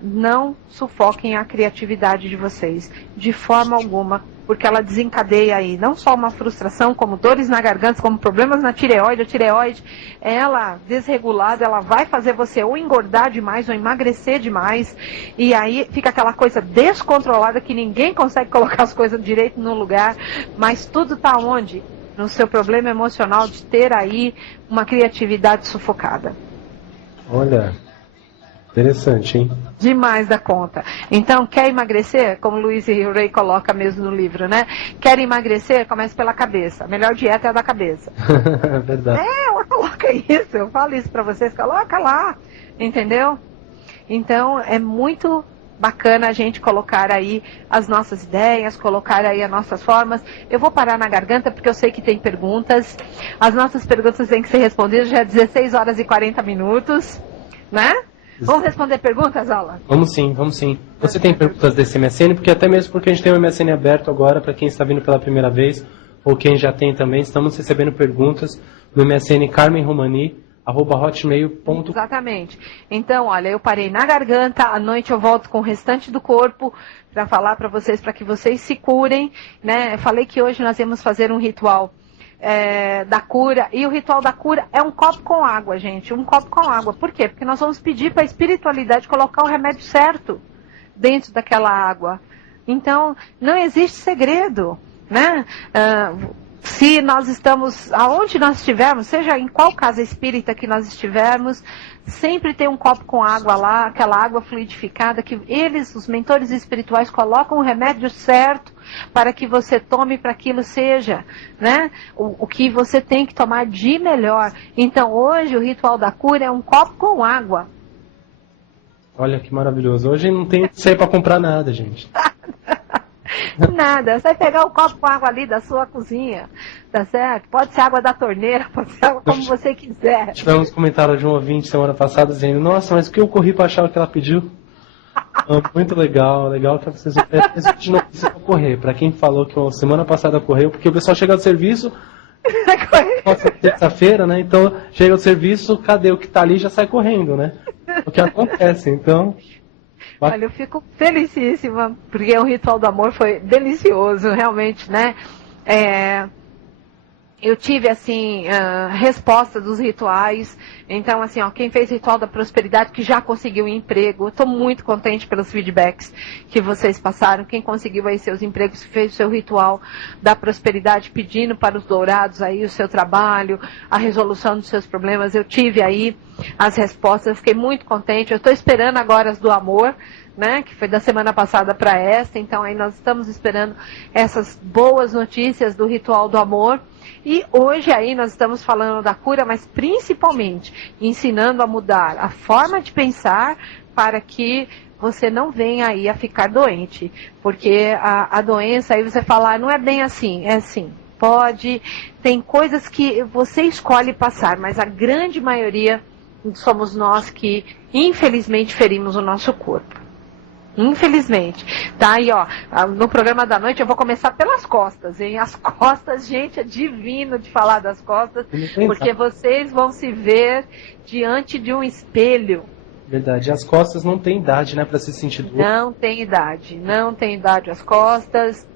não sufoquem a criatividade de vocês, de forma alguma, porque ela desencadeia aí não só uma frustração, como dores na garganta, como problemas na tireoide. A tireoide, ela desregulada, ela vai fazer você ou engordar demais ou emagrecer demais, e aí fica aquela coisa descontrolada que ninguém consegue colocar as coisas direito no lugar, mas tudo está onde? No seu problema emocional de ter aí uma criatividade sufocada. Olha, interessante, hein? Demais da conta. Então, quer emagrecer? Como o Luiz Ray coloca mesmo no livro, né? Quer emagrecer? Comece pela cabeça. A melhor dieta é a da cabeça. Verdade. Ela coloca isso. Eu falo isso pra vocês. Coloca lá. Entendeu? Então, é muito bacana a gente colocar aí as nossas ideias, colocar aí as nossas formas. Eu vou parar na garganta porque eu sei que tem perguntas. As nossas perguntas têm que ser respondidas. Já é 16 horas e 40 minutos, né? Vamos responder perguntas, Alan? Vamos sim. Você tem perguntas desse MSN? Porque até mesmo porque a gente tem o MSN aberto agora, para quem está vindo pela primeira vez, ou quem já tem também, estamos recebendo perguntas no MSN carmenromani@hotmail.com. Exatamente. Então, olha, eu parei na garganta, à noite eu volto com o restante do corpo para falar para vocês, para que vocês se curem, né? Eu falei que hoje nós íamos fazer um ritual da cura, e o ritual da cura é um copo com água, gente, um copo com água. Por quê? Porque nós vamos pedir para a espiritualidade colocar o remédio certo dentro daquela água. Então, não existe segredo, né? Se nós estamos, aonde nós estivermos, seja em qual casa espírita que nós estivermos, sempre tem um copo com água lá, aquela água fluidificada, que eles, os mentores espirituais, colocam o remédio certo para que você tome, para que aquilo seja, né, o que você tem que tomar de melhor. Então, hoje, o ritual da cura é um copo com água. Olha que maravilhoso. Hoje não tem sair para comprar nada, gente. Nada, você vai pegar o copo com água ali da sua cozinha, tá certo? Pode ser água da torneira, pode ser água como você quiser. Tivemos comentário de um ouvinte semana passada dizendo: nossa, mas o que eu corri para achar o que ela pediu? Muito legal que vocês não precisa correr. Para quem falou que semana passada correu, porque o pessoal chega do serviço, terça-feira, né? Então chega do serviço, cadê o que tá ali, já sai correndo, né? O que acontece, então. Olha, eu fico felicíssima, porque o ritual do amor foi delicioso, realmente, né? Eu tive, assim, resposta dos rituais. Então, assim, quem fez o ritual da prosperidade, que já conseguiu um emprego, eu estou muito contente pelos feedbacks que vocês passaram. Quem conseguiu aí seus empregos, fez o seu ritual da prosperidade, pedindo para os dourados aí o seu trabalho, a resolução dos seus problemas. Eu tive aí as respostas, eu fiquei muito contente. Eu estou esperando agora as do amor, né, que foi da semana passada para esta. Então, aí nós estamos esperando essas boas notícias do ritual do amor. E hoje aí nós estamos falando da cura, mas principalmente ensinando a mudar a forma de pensar para que você não venha aí a ficar doente. Porque a doença, aí você fala, não é bem assim, é assim. Pode, tem coisas que você escolhe passar, mas a grande maioria somos nós que infelizmente ferimos o nosso corpo. Infelizmente, tá? E no programa da noite eu vou começar pelas costas, hein? As costas, gente, é divino de falar das costas, porque vocês vão se ver diante de um espelho. Verdade, as costas não tem idade, né, para se sentir dor. Não tem idade as costas.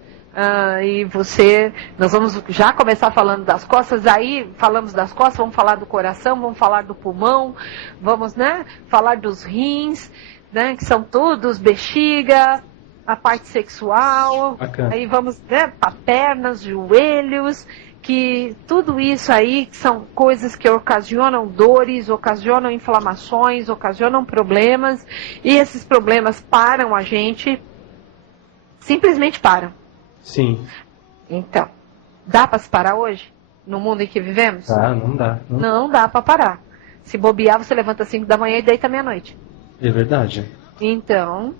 Nós vamos já começar falando das costas, aí falamos das costas, vamos falar do coração, vamos falar do pulmão, vamos, né, falar dos rins, né, que são todos, bexiga, a parte sexual. Bacana. Aí vamos, né, para pernas, joelhos, que tudo isso aí são coisas que ocasionam dores, ocasionam inflamações, ocasionam problemas, e esses problemas param a gente, simplesmente param. Sim. Então, dá para se parar hoje? No mundo em que vivemos? Não dá. Não dá para parar. Se bobear, você levanta às 5 da manhã e deita meia-noite. É verdade. Então,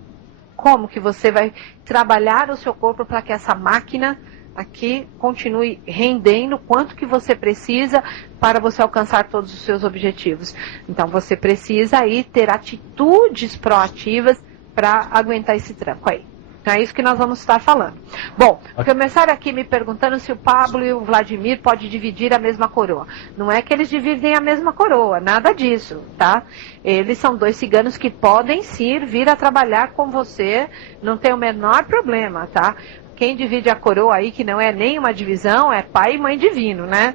como que você vai trabalhar o seu corpo para que essa máquina aqui continue rendendo o quanto que você precisa para você alcançar todos os seus objetivos? Então, você precisa aí ter atitudes proativas para aguentar esse tranco aí. Então é isso que nós vamos estar falando. Bom, começaram aqui me perguntando se o Pablo e o Vladimir podem dividir a mesma coroa. Não é que eles dividem a mesma coroa, nada disso, tá? Eles são dois ciganos que podem sim vir a trabalhar com você, não tem o menor problema, tá? Quem divide a coroa aí, que não é nenhuma divisão, é pai e mãe divino, né?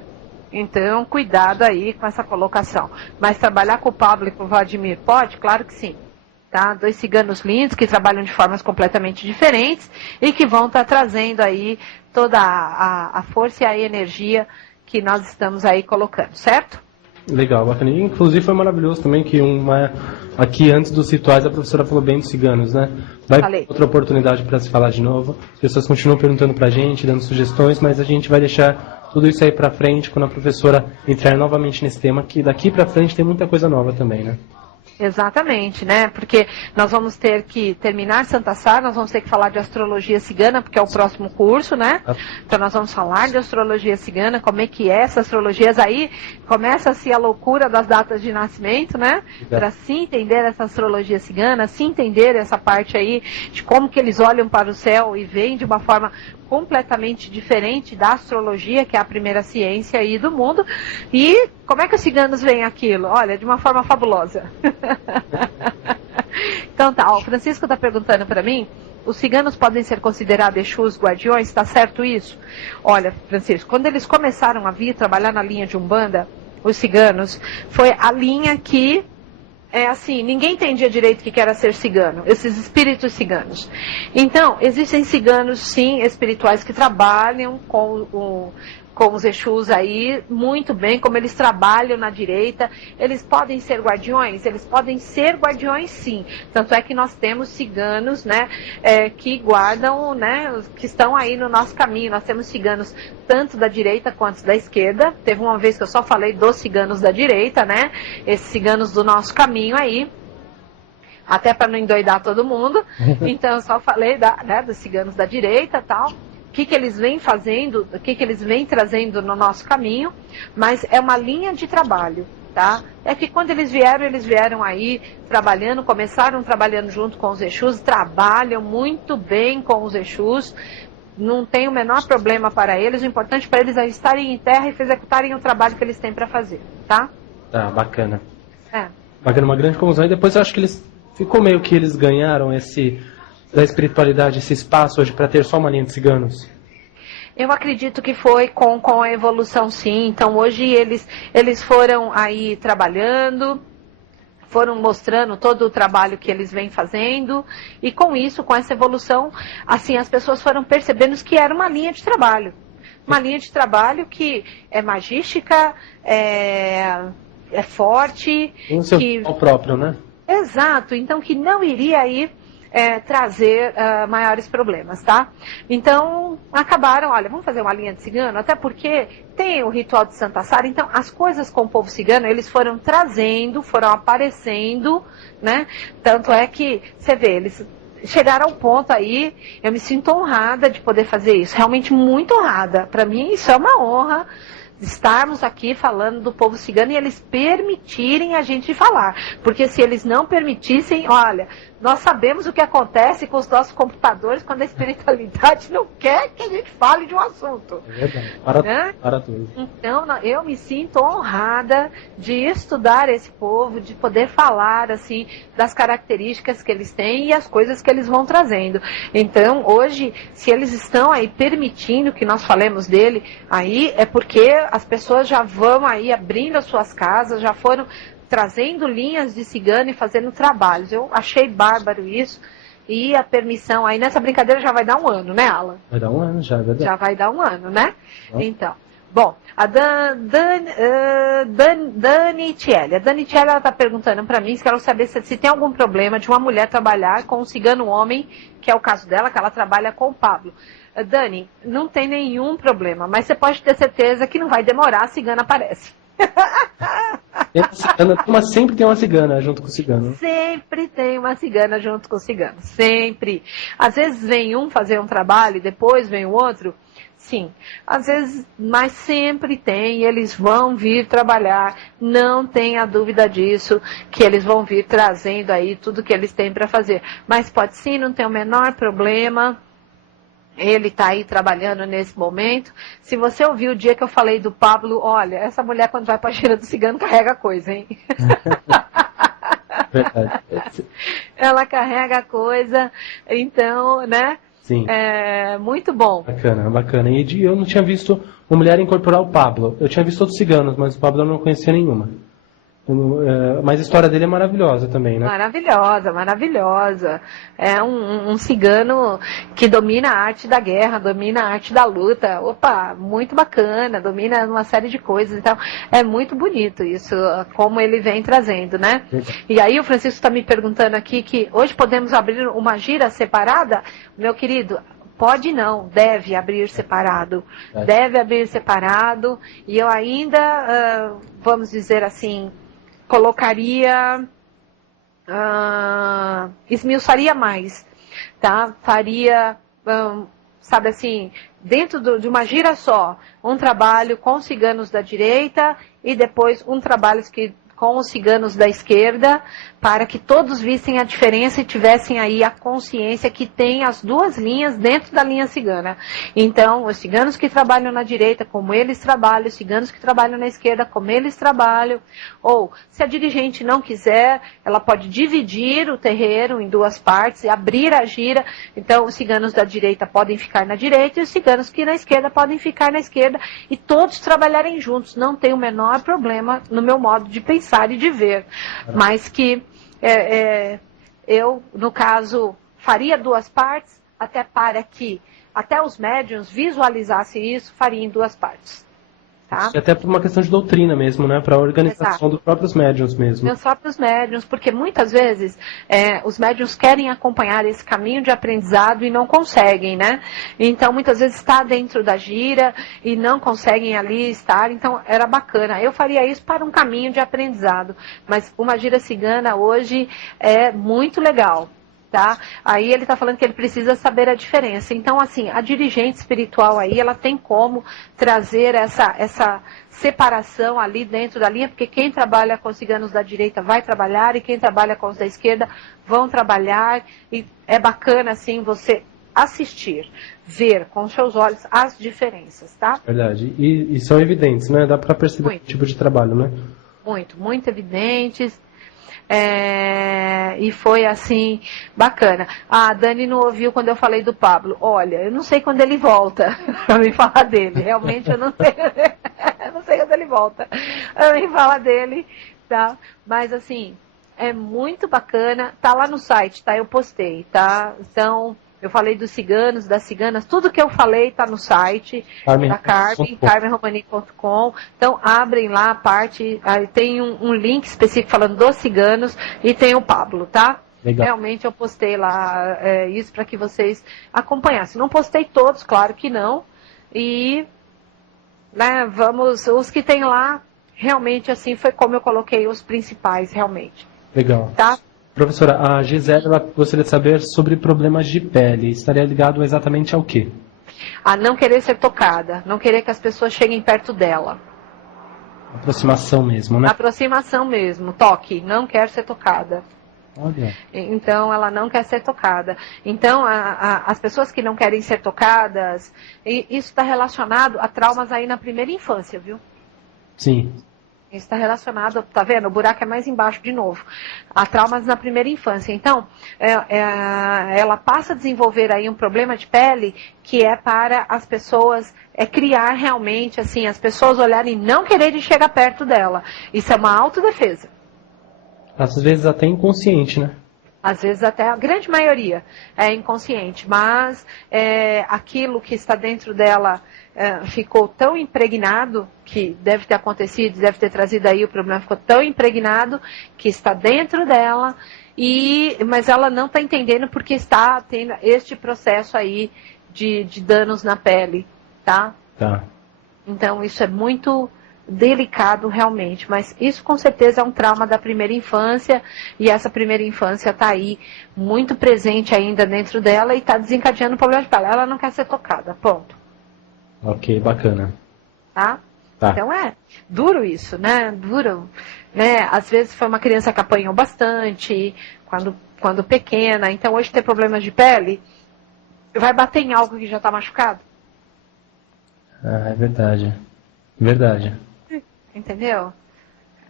Então, cuidado aí com essa colocação. Mas trabalhar com o Pablo e com o Vladimir pode? Claro que sim. Tá? Dois ciganos lindos que trabalham de formas completamente diferentes e que vão estar trazendo aí toda a força e a energia que nós estamos aí colocando, certo? Legal, bacana. Inclusive foi maravilhoso também que aqui antes dos rituais a professora falou bem dos ciganos, né? Vai ter outra oportunidade para se falar de novo. As pessoas continuam perguntando pra gente, dando sugestões, mas a gente vai deixar tudo isso aí pra frente quando a professora entrar novamente nesse tema, que daqui pra frente tem muita coisa nova também, né? Exatamente, né? Porque nós vamos ter que terminar Santa Sara, nós vamos ter que falar de astrologia cigana, porque é o próximo curso, né? Então nós vamos falar de astrologia cigana, como é que é essa astrologia. Aí começa-se a loucura das datas de nascimento, né? Para se entender essa astrologia cigana, se entender essa parte aí de como que eles olham para o céu e veem de uma forma completamente diferente da astrologia, que é a primeira ciência aí do mundo. E como é que os ciganos veem aquilo? Olha, de uma forma fabulosa. Então tá, o Francisco está perguntando para mim os ciganos podem ser considerados Exus guardiões, está certo isso? Olha, Francisco, quando eles começaram a vir trabalhar na linha de Umbanda, os ciganos, foi a linha que, ninguém entendia direito o que era ser cigano, esses espíritos ciganos. Então, existem ciganos, sim, espirituais que trabalham com os Exus aí, muito bem, como eles trabalham na direita. Eles podem ser guardiões? Eles podem ser guardiões, sim. Tanto é que nós temos ciganos, né, que guardam, né, que estão aí no nosso caminho. Nós temos ciganos tanto da direita quanto da esquerda. Teve uma vez que eu só falei dos ciganos da direita, né, esses ciganos do nosso caminho aí, até para não endoidar todo mundo. Então eu só falei dos ciganos da direita e tal. O que eles vêm fazendo, o que eles vêm trazendo no nosso caminho, mas é uma linha de trabalho, tá? É que quando eles vieram aí trabalhando, começaram trabalhando junto com os Exus, trabalham muito bem com os Exus, não tem o menor problema para eles, o importante para eles é estarem em terra e executarem o trabalho que eles têm para fazer, tá? Tá, bacana. Bacana, uma grande conclusão. E depois eu acho que ficou meio que eles ganharam da espiritualidade, esse espaço hoje para ter só uma linha de ciganos? Eu acredito que foi com a evolução, sim. Então hoje eles foram aí trabalhando, foram mostrando todo o trabalho que eles vêm fazendo, e com isso, com essa evolução, assim, as pessoas foram percebendo que era uma linha de trabalho. Uma linha de trabalho que é magística, é forte. Tem o seu próprio, né? Exato, então que não iria aí trazer maiores problemas, tá? Então, acabaram, olha, vamos fazer uma linha de cigano, até porque tem o ritual de Santa Sara, então as coisas com o povo cigano, eles foram trazendo, foram aparecendo, né? Tanto é que, você vê, eles chegaram ao ponto aí, eu me sinto honrada de poder fazer isso, realmente muito honrada. Para mim, isso é uma honra, estarmos aqui falando do povo cigano e eles permitirem a gente falar. Porque se eles não permitissem, olha, nós sabemos o que acontece com os nossos computadores quando a espiritualidade não quer que a gente fale de um assunto. É verdade, para tudo. Então, eu me sinto honrada de estudar esse povo, de poder falar, assim, das características que eles têm e as coisas que eles vão trazendo. Então, hoje, se eles estão aí permitindo que nós falemos dele, aí é porque as pessoas já vão aí abrindo as suas casas, já foram trazendo linhas de cigano e fazendo trabalhos. Eu achei bárbaro isso. E a permissão aí, nessa brincadeira já vai dar 1 ano, né, Alan? Vai dar 1 ano já, é verdade. Já vai dar 1 ano, né? Então, bom, a Dani Tielli. A Dani Tielli, ela está perguntando para mim se quero saber se tem algum problema de uma mulher trabalhar com um cigano homem, que é o caso dela, que ela trabalha com o Pablo. Dani, não tem nenhum problema, mas você pode ter certeza que não vai demorar, a cigana aparece. Mas sempre tem uma cigana junto com o cigano. Sempre tem uma cigana junto com o cigano, sempre. Às vezes vem um fazer um trabalho e depois vem o outro. Sim, às vezes, mas sempre tem, e eles vão vir trabalhar, não tenha dúvida disso, que eles vão vir trazendo aí tudo que eles têm para fazer. Mas pode sim, não tem o menor problema. Ele está aí trabalhando nesse momento. Se você ouviu o dia que eu falei do Pablo, olha, essa mulher quando vai para a gira do cigano carrega coisa, hein? Verdade. Ela carrega coisa, então, né? Sim. É muito bom. Bacana, bacana. E eu não tinha visto uma mulher incorporar o Pablo. Eu tinha visto outros ciganos, mas o Pablo eu não conhecia nenhuma. Mas a história dele é maravilhosa também, né? Maravilhosa, maravilhosa. É um cigano que domina a arte da guerra, domina a arte da luta. Opa, muito bacana, domina uma série de coisas. Então, é muito bonito isso, como ele vem trazendo, né? E aí o Francisco está me perguntando aqui que hoje podemos abrir uma gira separada? Meu querido, pode não, deve abrir separado. Deve abrir separado. E eu ainda, vamos dizer assim, colocaria, esmiuçaria mais, tá? Faria, sabe assim, dentro de uma gira só, um trabalho com ciganos da direita e depois um trabalho com os ciganos da esquerda, para que todos vissem a diferença e tivessem aí a consciência que tem as duas linhas dentro da linha cigana. Então, os ciganos que trabalham na direita, como eles trabalham, os ciganos que trabalham na esquerda, como eles trabalham, ou, se a dirigente não quiser, ela pode dividir o terreiro em duas partes e abrir a gira. Então, os ciganos da direita podem ficar na direita e os ciganos que na esquerda podem ficar na esquerda e todos trabalharem juntos. Não tem o menor problema no meu modo de pensar e de ver, mas que eu, no caso, faria duas partes, até para que até os médiuns visualizassem isso, faria em duas partes. Tá? E até por uma questão de doutrina mesmo, né? Para a organização Exato. dos próprios médiuns mesmo. Dos próprios médiuns, porque muitas vezes os médiuns querem acompanhar esse caminho de aprendizado e não conseguem, né? Então, muitas vezes está dentro da gira e não conseguem ali estar, então era bacana. Eu faria isso para um caminho de aprendizado, mas uma gira cigana hoje é muito legal. Tá? Aí ele está falando que ele precisa saber a diferença. Então, assim, a dirigente espiritual aí, ela tem como trazer essa separação ali dentro da linha, porque quem trabalha com os ciganos da direita vai trabalhar e quem trabalha com os da esquerda vão trabalhar. E é bacana, assim, você assistir, ver com seus olhos as diferenças, tá? Verdade. E são evidentes, né? Dá para perceber o tipo de trabalho, né? Muito evidentes. E foi assim, bacana. A Dani não ouviu quando eu falei do Pablo. Olha, eu não sei quando ele volta pra me falar dele. Realmente eu não sei. Eu não sei quando ele volta pra me falar dele, tá? Mas assim, é muito bacana. Tá lá no site, tá? Eu postei, tá? Então, eu falei dos ciganos, das ciganas, tudo que eu falei está no site da Carmen, carmenromani.com. Então, abrem lá a parte, aí tem um link específico falando dos ciganos e tem o Pablo, tá? Legal. Realmente eu postei lá isso para que vocês acompanhassem. Não postei todos, claro que não. E, né, os que tem lá, realmente assim, foi como eu coloquei os principais, realmente. Legal. Tá? Professora, a Gisele ela gostaria de saber sobre problemas de pele. Estaria ligado exatamente ao quê? A não querer ser tocada, não querer que as pessoas cheguem perto dela. Aproximação mesmo, né? Aproximação mesmo, toque, não quer ser tocada. Olha. Então, ela não quer ser tocada. Então, as pessoas que não querem ser tocadas, isso está relacionado a traumas aí na primeira infância, viu? Sim. Isso está relacionado, tá vendo? O buraco é mais embaixo de novo. A traumas na primeira infância. Então, ela passa a desenvolver aí um problema de pele que é para as pessoas criar realmente, assim, as pessoas olharem e não quererem chegar perto dela. Isso é uma autodefesa. Às vezes até inconsciente, né? Às vezes até a grande maioria é inconsciente, mas aquilo que está dentro dela ficou tão impregnado, que deve ter acontecido, deve ter trazido aí o problema, ficou tão impregnado que está dentro dela, mas ela não está entendendo porque está tendo este processo aí de danos na pele, tá? Tá. Então isso é muito delicado realmente, mas isso com certeza é um trauma da primeira infância e essa primeira infância está aí muito presente ainda dentro dela e está desencadeando o problema de pele. Ela não quer ser tocada, ponto. Ok, bacana. Tá? Tá. Então duro isso, né? Duro, né? Às vezes foi uma criança que apanhou bastante quando pequena, então hoje ter problemas de pele, vai bater em algo que já está machucado. Ah, é verdade. Verdade. Entendeu?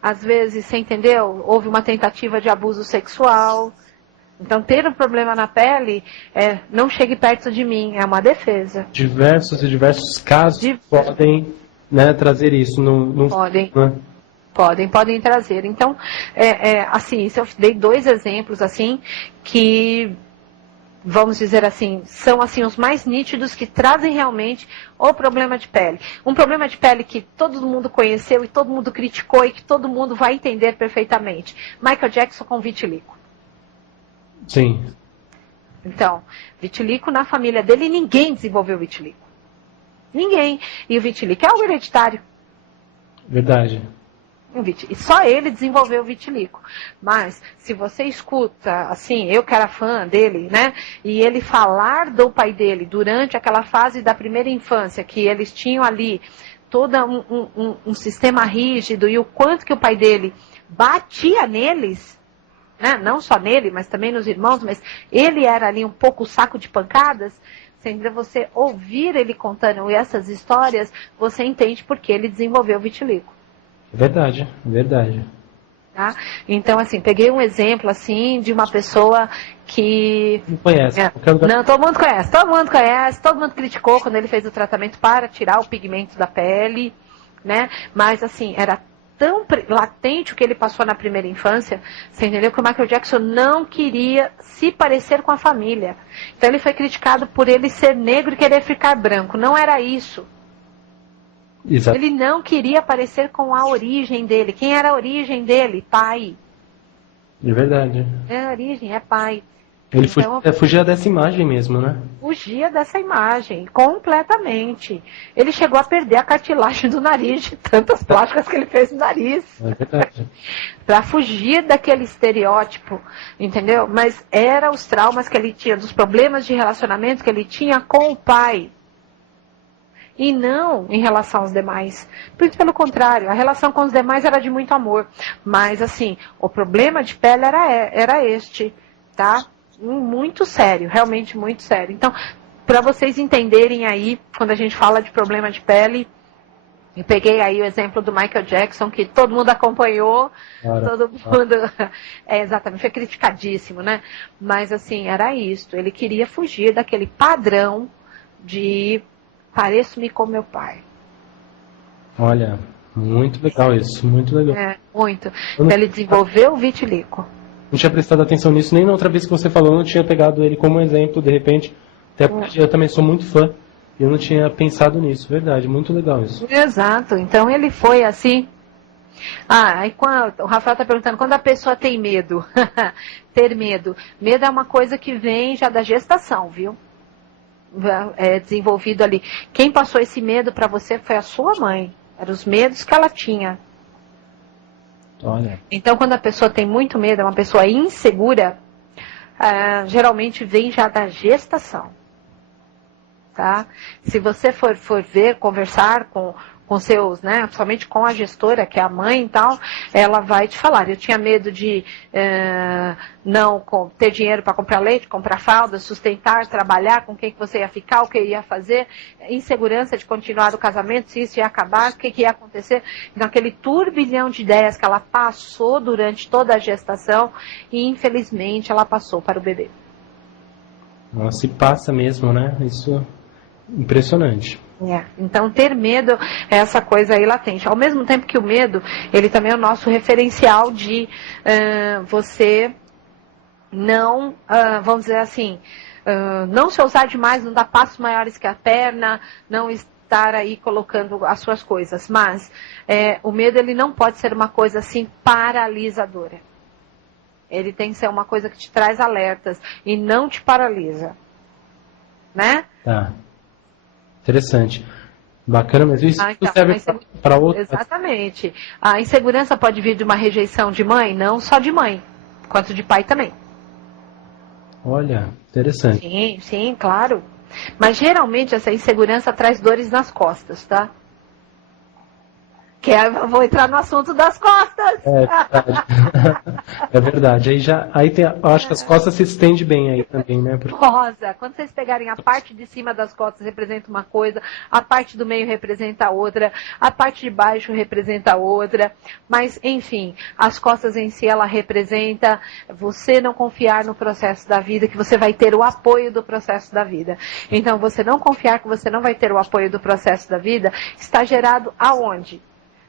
Às vezes, você entendeu? Houve uma tentativa de abuso sexual. Então, ter um problema na pele, não chegue perto de mim, é uma defesa. Diversos casos podem, né, trazer isso. Podem. Né? Podem trazer. Então, assim, eu dei 2 exemplos, assim, que, vamos dizer assim, são assim os mais nítidos que trazem realmente o problema de pele. Um problema de pele que todo mundo conheceu e todo mundo criticou e que todo mundo vai entender perfeitamente. Michael Jackson com vitiligo. Sim. Então, vitiligo na família dele, ninguém desenvolveu vitiligo. Ninguém. E o vitiligo é algo hereditário. Verdade. E só ele desenvolveu o vitiligo. Mas, se você escuta, assim, eu que era fã dele, né? E ele falar do pai dele durante aquela fase da primeira infância, que eles tinham ali todo um sistema rígido e o quanto que o pai dele batia neles, né? Não só nele, mas também nos irmãos, mas ele era ali um pouco o saco de pancadas. Você ouvir ele contando essas histórias, você entende por que ele desenvolveu o vitiligo. Verdade, verdade. Tá? Então, assim, peguei um exemplo, assim, de uma pessoa que... Não conhece. Não, todo mundo conhece, todo mundo criticou quando ele fez o tratamento para tirar o pigmento da pele, né? Mas, assim, era tão latente o que ele passou na primeira infância, você entendeu? Que o Michael Jackson não queria se parecer com a família. Então, ele foi criticado por ele ser negro e querer ficar branco. Não era isso. Exato. Ele não queria parecer com a origem dele. Quem era a origem dele? Pai. É verdade. É a origem, é pai. Ele Então, fugia dessa imagem mesmo, né? Fugia dessa imagem, completamente. Ele chegou a perder a cartilagem do nariz, de tantas plásticas que ele fez no nariz. É verdade. Para fugir daquele estereótipo, entendeu? Mas eram os traumas que ele tinha, dos problemas de relacionamento que ele tinha com o pai. E não em relação aos demais. Pelo contrário, a relação com os demais era de muito amor. Mas, assim, o problema de pele era este, tá? Muito sério, realmente muito sério. Então, para vocês entenderem aí, quando a gente fala de problema de pele, eu peguei aí o exemplo do Michael Jackson, que todo mundo acompanhou, todo mundo... exatamente, foi criticadíssimo, né? Mas, assim, era isso. Ele queria fugir daquele padrão de... pareço-me com meu pai. Olha, muito legal isso, muito legal. Muito. Ele desenvolveu o vitiligo. Não tinha prestado atenção nisso, nem na outra vez que você falou, eu não tinha pegado ele como exemplo, de repente, até porque eu também sou muito fã, e eu não tinha pensado nisso, verdade, muito legal isso. Exato, então ele foi assim... aí o Rafael está perguntando, quando a pessoa tem medo? Ter medo. Medo é uma coisa que vem já da gestação, viu? Desenvolvido ali. Quem passou esse medo para você foi a sua mãe. Eram os medos que ela tinha. Olha. Então, quando a pessoa tem muito medo, é uma pessoa insegura, geralmente vem já da gestação. Tá? Se você for ver, conversar com seus, né, principalmente com a gestora, que é a mãe e tal, ela vai te falar, eu tinha medo de não ter dinheiro para comprar leite, comprar fralda, sustentar, trabalhar, com quem que você ia ficar, o que ia fazer, insegurança de continuar o casamento, se isso ia acabar, o que ia acontecer, então aquele turbilhão de ideias que ela passou durante toda a gestação e infelizmente ela passou para o bebê. Nossa, e passa mesmo, né? Isso é impressionante. Então ter medo é essa coisa aí latente. Ao mesmo tempo que o medo, ele também é o nosso referencial de você não, vamos dizer assim, não se ousar demais, não dar passos maiores que a perna, não estar aí colocando as suas coisas. Mas o medo, ele não pode ser uma coisa assim paralisadora. Ele tem que ser uma coisa que te traz alertas e não te paralisa. Né? Tá. Interessante. Bacana, mas isso então, serve para outra. Exatamente. A insegurança pode vir de uma rejeição de mãe, não só de mãe, quanto de pai também. Olha, interessante. Sim, sim, claro. Mas geralmente essa insegurança traz dores nas costas, tá? Eu vou entrar no assunto das costas. É verdade. É verdade. Aí tem, eu acho que as costas se estendem bem aí também, né? Rosa, quando vocês pegarem a parte de cima das costas representa uma coisa, a parte do meio representa outra, a parte de baixo representa outra, mas enfim, as costas em si ela representa você não confiar no processo da vida, que você vai ter o apoio do processo da vida. Então você não confiar que você não vai ter o apoio do processo da vida está gerado aonde?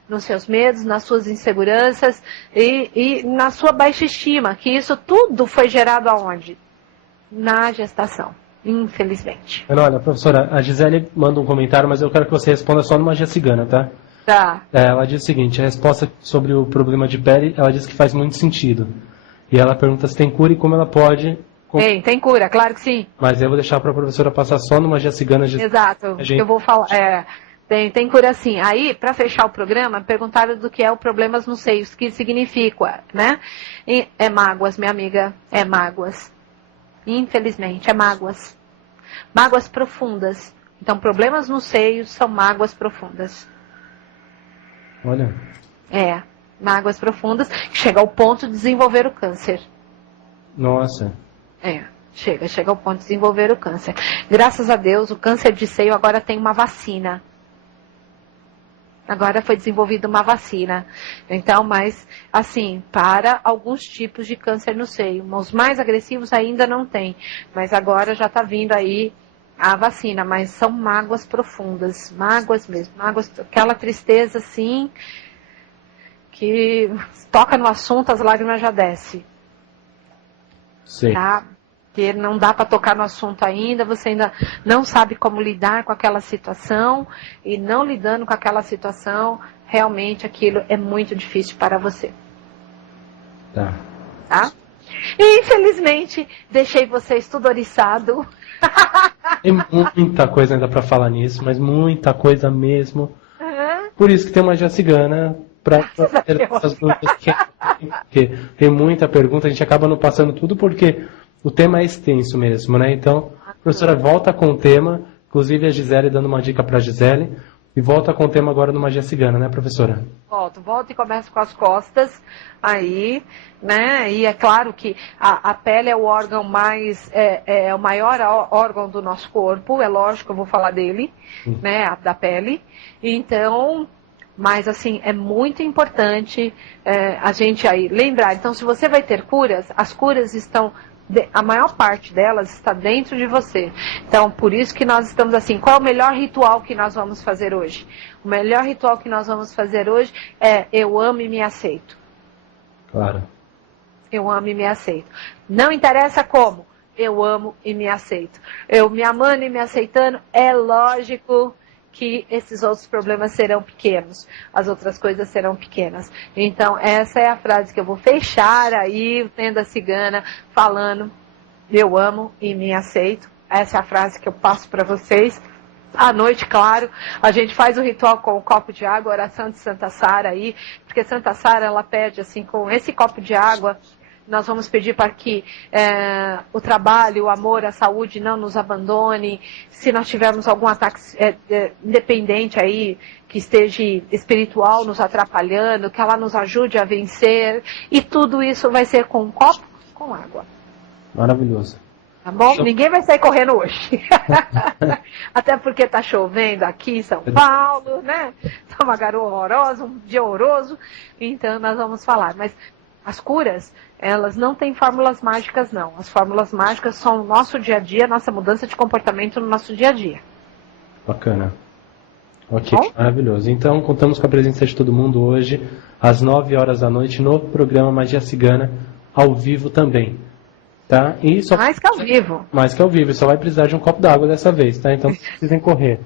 Nos seus medos, nas suas inseguranças e na sua baixa estima, que isso tudo foi gerado aonde? Na gestação, infelizmente. Olha, professora, a Gisele manda um comentário, mas eu quero que você responda só no Magia Cigana, tá? Tá. Ela diz o seguinte, a resposta sobre o problema de pele, ela diz que faz muito sentido. E ela pergunta se tem cura e como ela pode... Tem cura, claro que sim. Mas eu vou deixar para a professora passar só no Magia Cigana. Exato, eu vou falar... Tem cura sim. Aí, para fechar o programa, perguntaram do que é o problemas nos seios, que significa, né? É mágoas, minha amiga, é mágoas. Infelizmente, é mágoas. Mágoas profundas. Então, problemas nos seios são mágoas profundas. Olha. Mágoas profundas, que chega ao ponto de desenvolver o câncer. Nossa. Chega ao ponto de desenvolver o câncer. Graças a Deus, o câncer de seio agora tem uma vacina. Agora foi desenvolvida uma vacina. Então, mas, assim, para alguns tipos de câncer no seio. Os mais agressivos ainda não tem. Mas agora já está vindo aí a vacina. Mas são mágoas profundas. Mágoas mesmo. Mágoas, aquela tristeza, assim, que toca no assunto, as lágrimas já descem. Sim. Tá? Porque não dá para tocar no assunto ainda, você ainda não sabe como lidar com aquela situação, e não lidando com aquela situação, realmente aquilo é muito difícil para você. Tá? E infelizmente, deixei vocês tudo oriçado. Tem muita coisa ainda para falar nisso, mas muita coisa mesmo. Por isso que tem Magia Cigana, para ter essas dúvidas. Porque tem muita pergunta, a gente acaba não passando tudo porque o tema é extenso mesmo, né? Então, a professora volta com o tema, inclusive a Gisele dando uma dica para a Gisele, e volta com o tema agora do Magia Cigana, né, professora? Volto e começo com as costas, aí, né? E é claro que a pele é o órgão mais, é o maior órgão do nosso corpo, é lógico que eu vou falar dele, né, da pele. Então, mas assim, é muito importante a gente aí lembrar. Então, se você vai ter curas, as curas estão... A maior parte delas está dentro de você. Então, por isso que nós estamos assim, qual é o melhor ritual que nós vamos fazer hoje? O melhor ritual que nós vamos fazer hoje é eu amo e me aceito. Claro. Eu amo e me aceito. Não interessa como, eu amo e me aceito. Eu me amando e me aceitando, é lógico que esses outros problemas serão pequenos, as outras coisas serão pequenas. Então, essa é a frase que eu vou fechar aí, o Tenda Cigana, falando, eu amo e me aceito. Essa é a frase que eu passo para vocês. À noite, claro, a gente faz o ritual com o copo de água, oração de Santa Sara aí, porque Santa Sara, ela pede assim, com esse copo de água, nós vamos pedir para que o trabalho, o amor, a saúde não nos abandone. Se nós tivermos algum ataque independente aí, que esteja espiritual nos atrapalhando, que ela nos ajude a vencer. E tudo isso vai ser com um copo com água. Maravilhoso. Tá bom? Ninguém vai sair correndo hoje. Até porque está chovendo aqui em São Paulo, né? Está uma garoa horrorosa, um dia horroroso. Então nós vamos falar. Mas as curas, elas não têm fórmulas mágicas, não. As fórmulas mágicas são o nosso dia a dia, nossa mudança de comportamento no nosso dia a dia. Bacana. Ok, bom? Maravilhoso. Então, contamos com a presença de todo mundo hoje, às 9 horas da noite, no programa Magia Cigana, ao vivo também. Tá? E só... Mais que ao vivo. Mais que ao vivo. Só vai precisar de um copo d'água dessa vez, tá? Então, vocês precisem correr.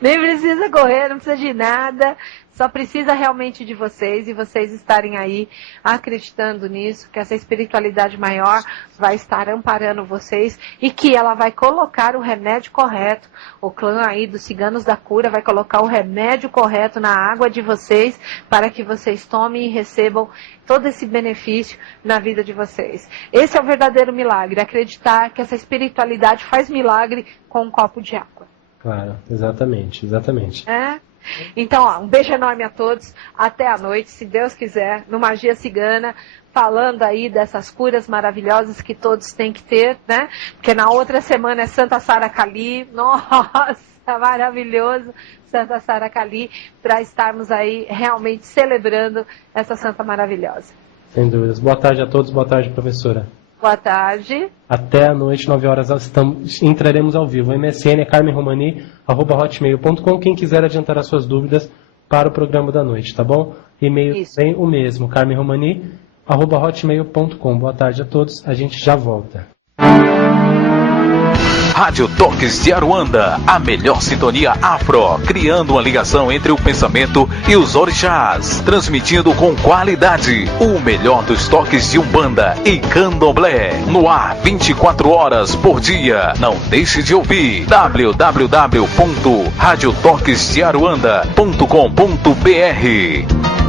Nem precisa correr, não precisa de nada, só precisa realmente de vocês e vocês estarem aí acreditando nisso, que essa espiritualidade maior vai estar amparando vocês e que ela vai colocar o remédio correto. O clã aí dos Ciganos da Cura vai colocar o remédio correto na água de vocês para que vocês tomem e recebam todo esse benefício na vida de vocês. Esse é o verdadeiro milagre, acreditar que essa espiritualidade faz milagre com um copo de água. Claro, exatamente. Então, um beijo enorme a todos, até a noite, se Deus quiser, no Magia Cigana, falando aí dessas curas maravilhosas que todos têm que ter, né? Porque na outra semana é Santa Sara Kali, nossa, maravilhoso, Santa Sara Kali, para estarmos aí realmente celebrando essa santa maravilhosa. Sem dúvidas. Boa tarde a todos, boa tarde, professora. Boa tarde. Até a noite, 9 horas, entraremos ao vivo. O MSN é carmenromani@hotmail.com. Quem quiser adiantar as suas dúvidas para o programa da noite, tá bom? E-mail tem o mesmo, carmenromani@hotmail.com. Boa tarde a todos, a gente já volta. Rádio Toques de Aruanda, a melhor sintonia afro, criando uma ligação entre o pensamento e os orixás, transmitindo com qualidade o melhor dos toques de Umbanda e Candomblé, no ar 24 horas por dia. Não deixe de ouvir www.radiotoquesdearuanda.com.br.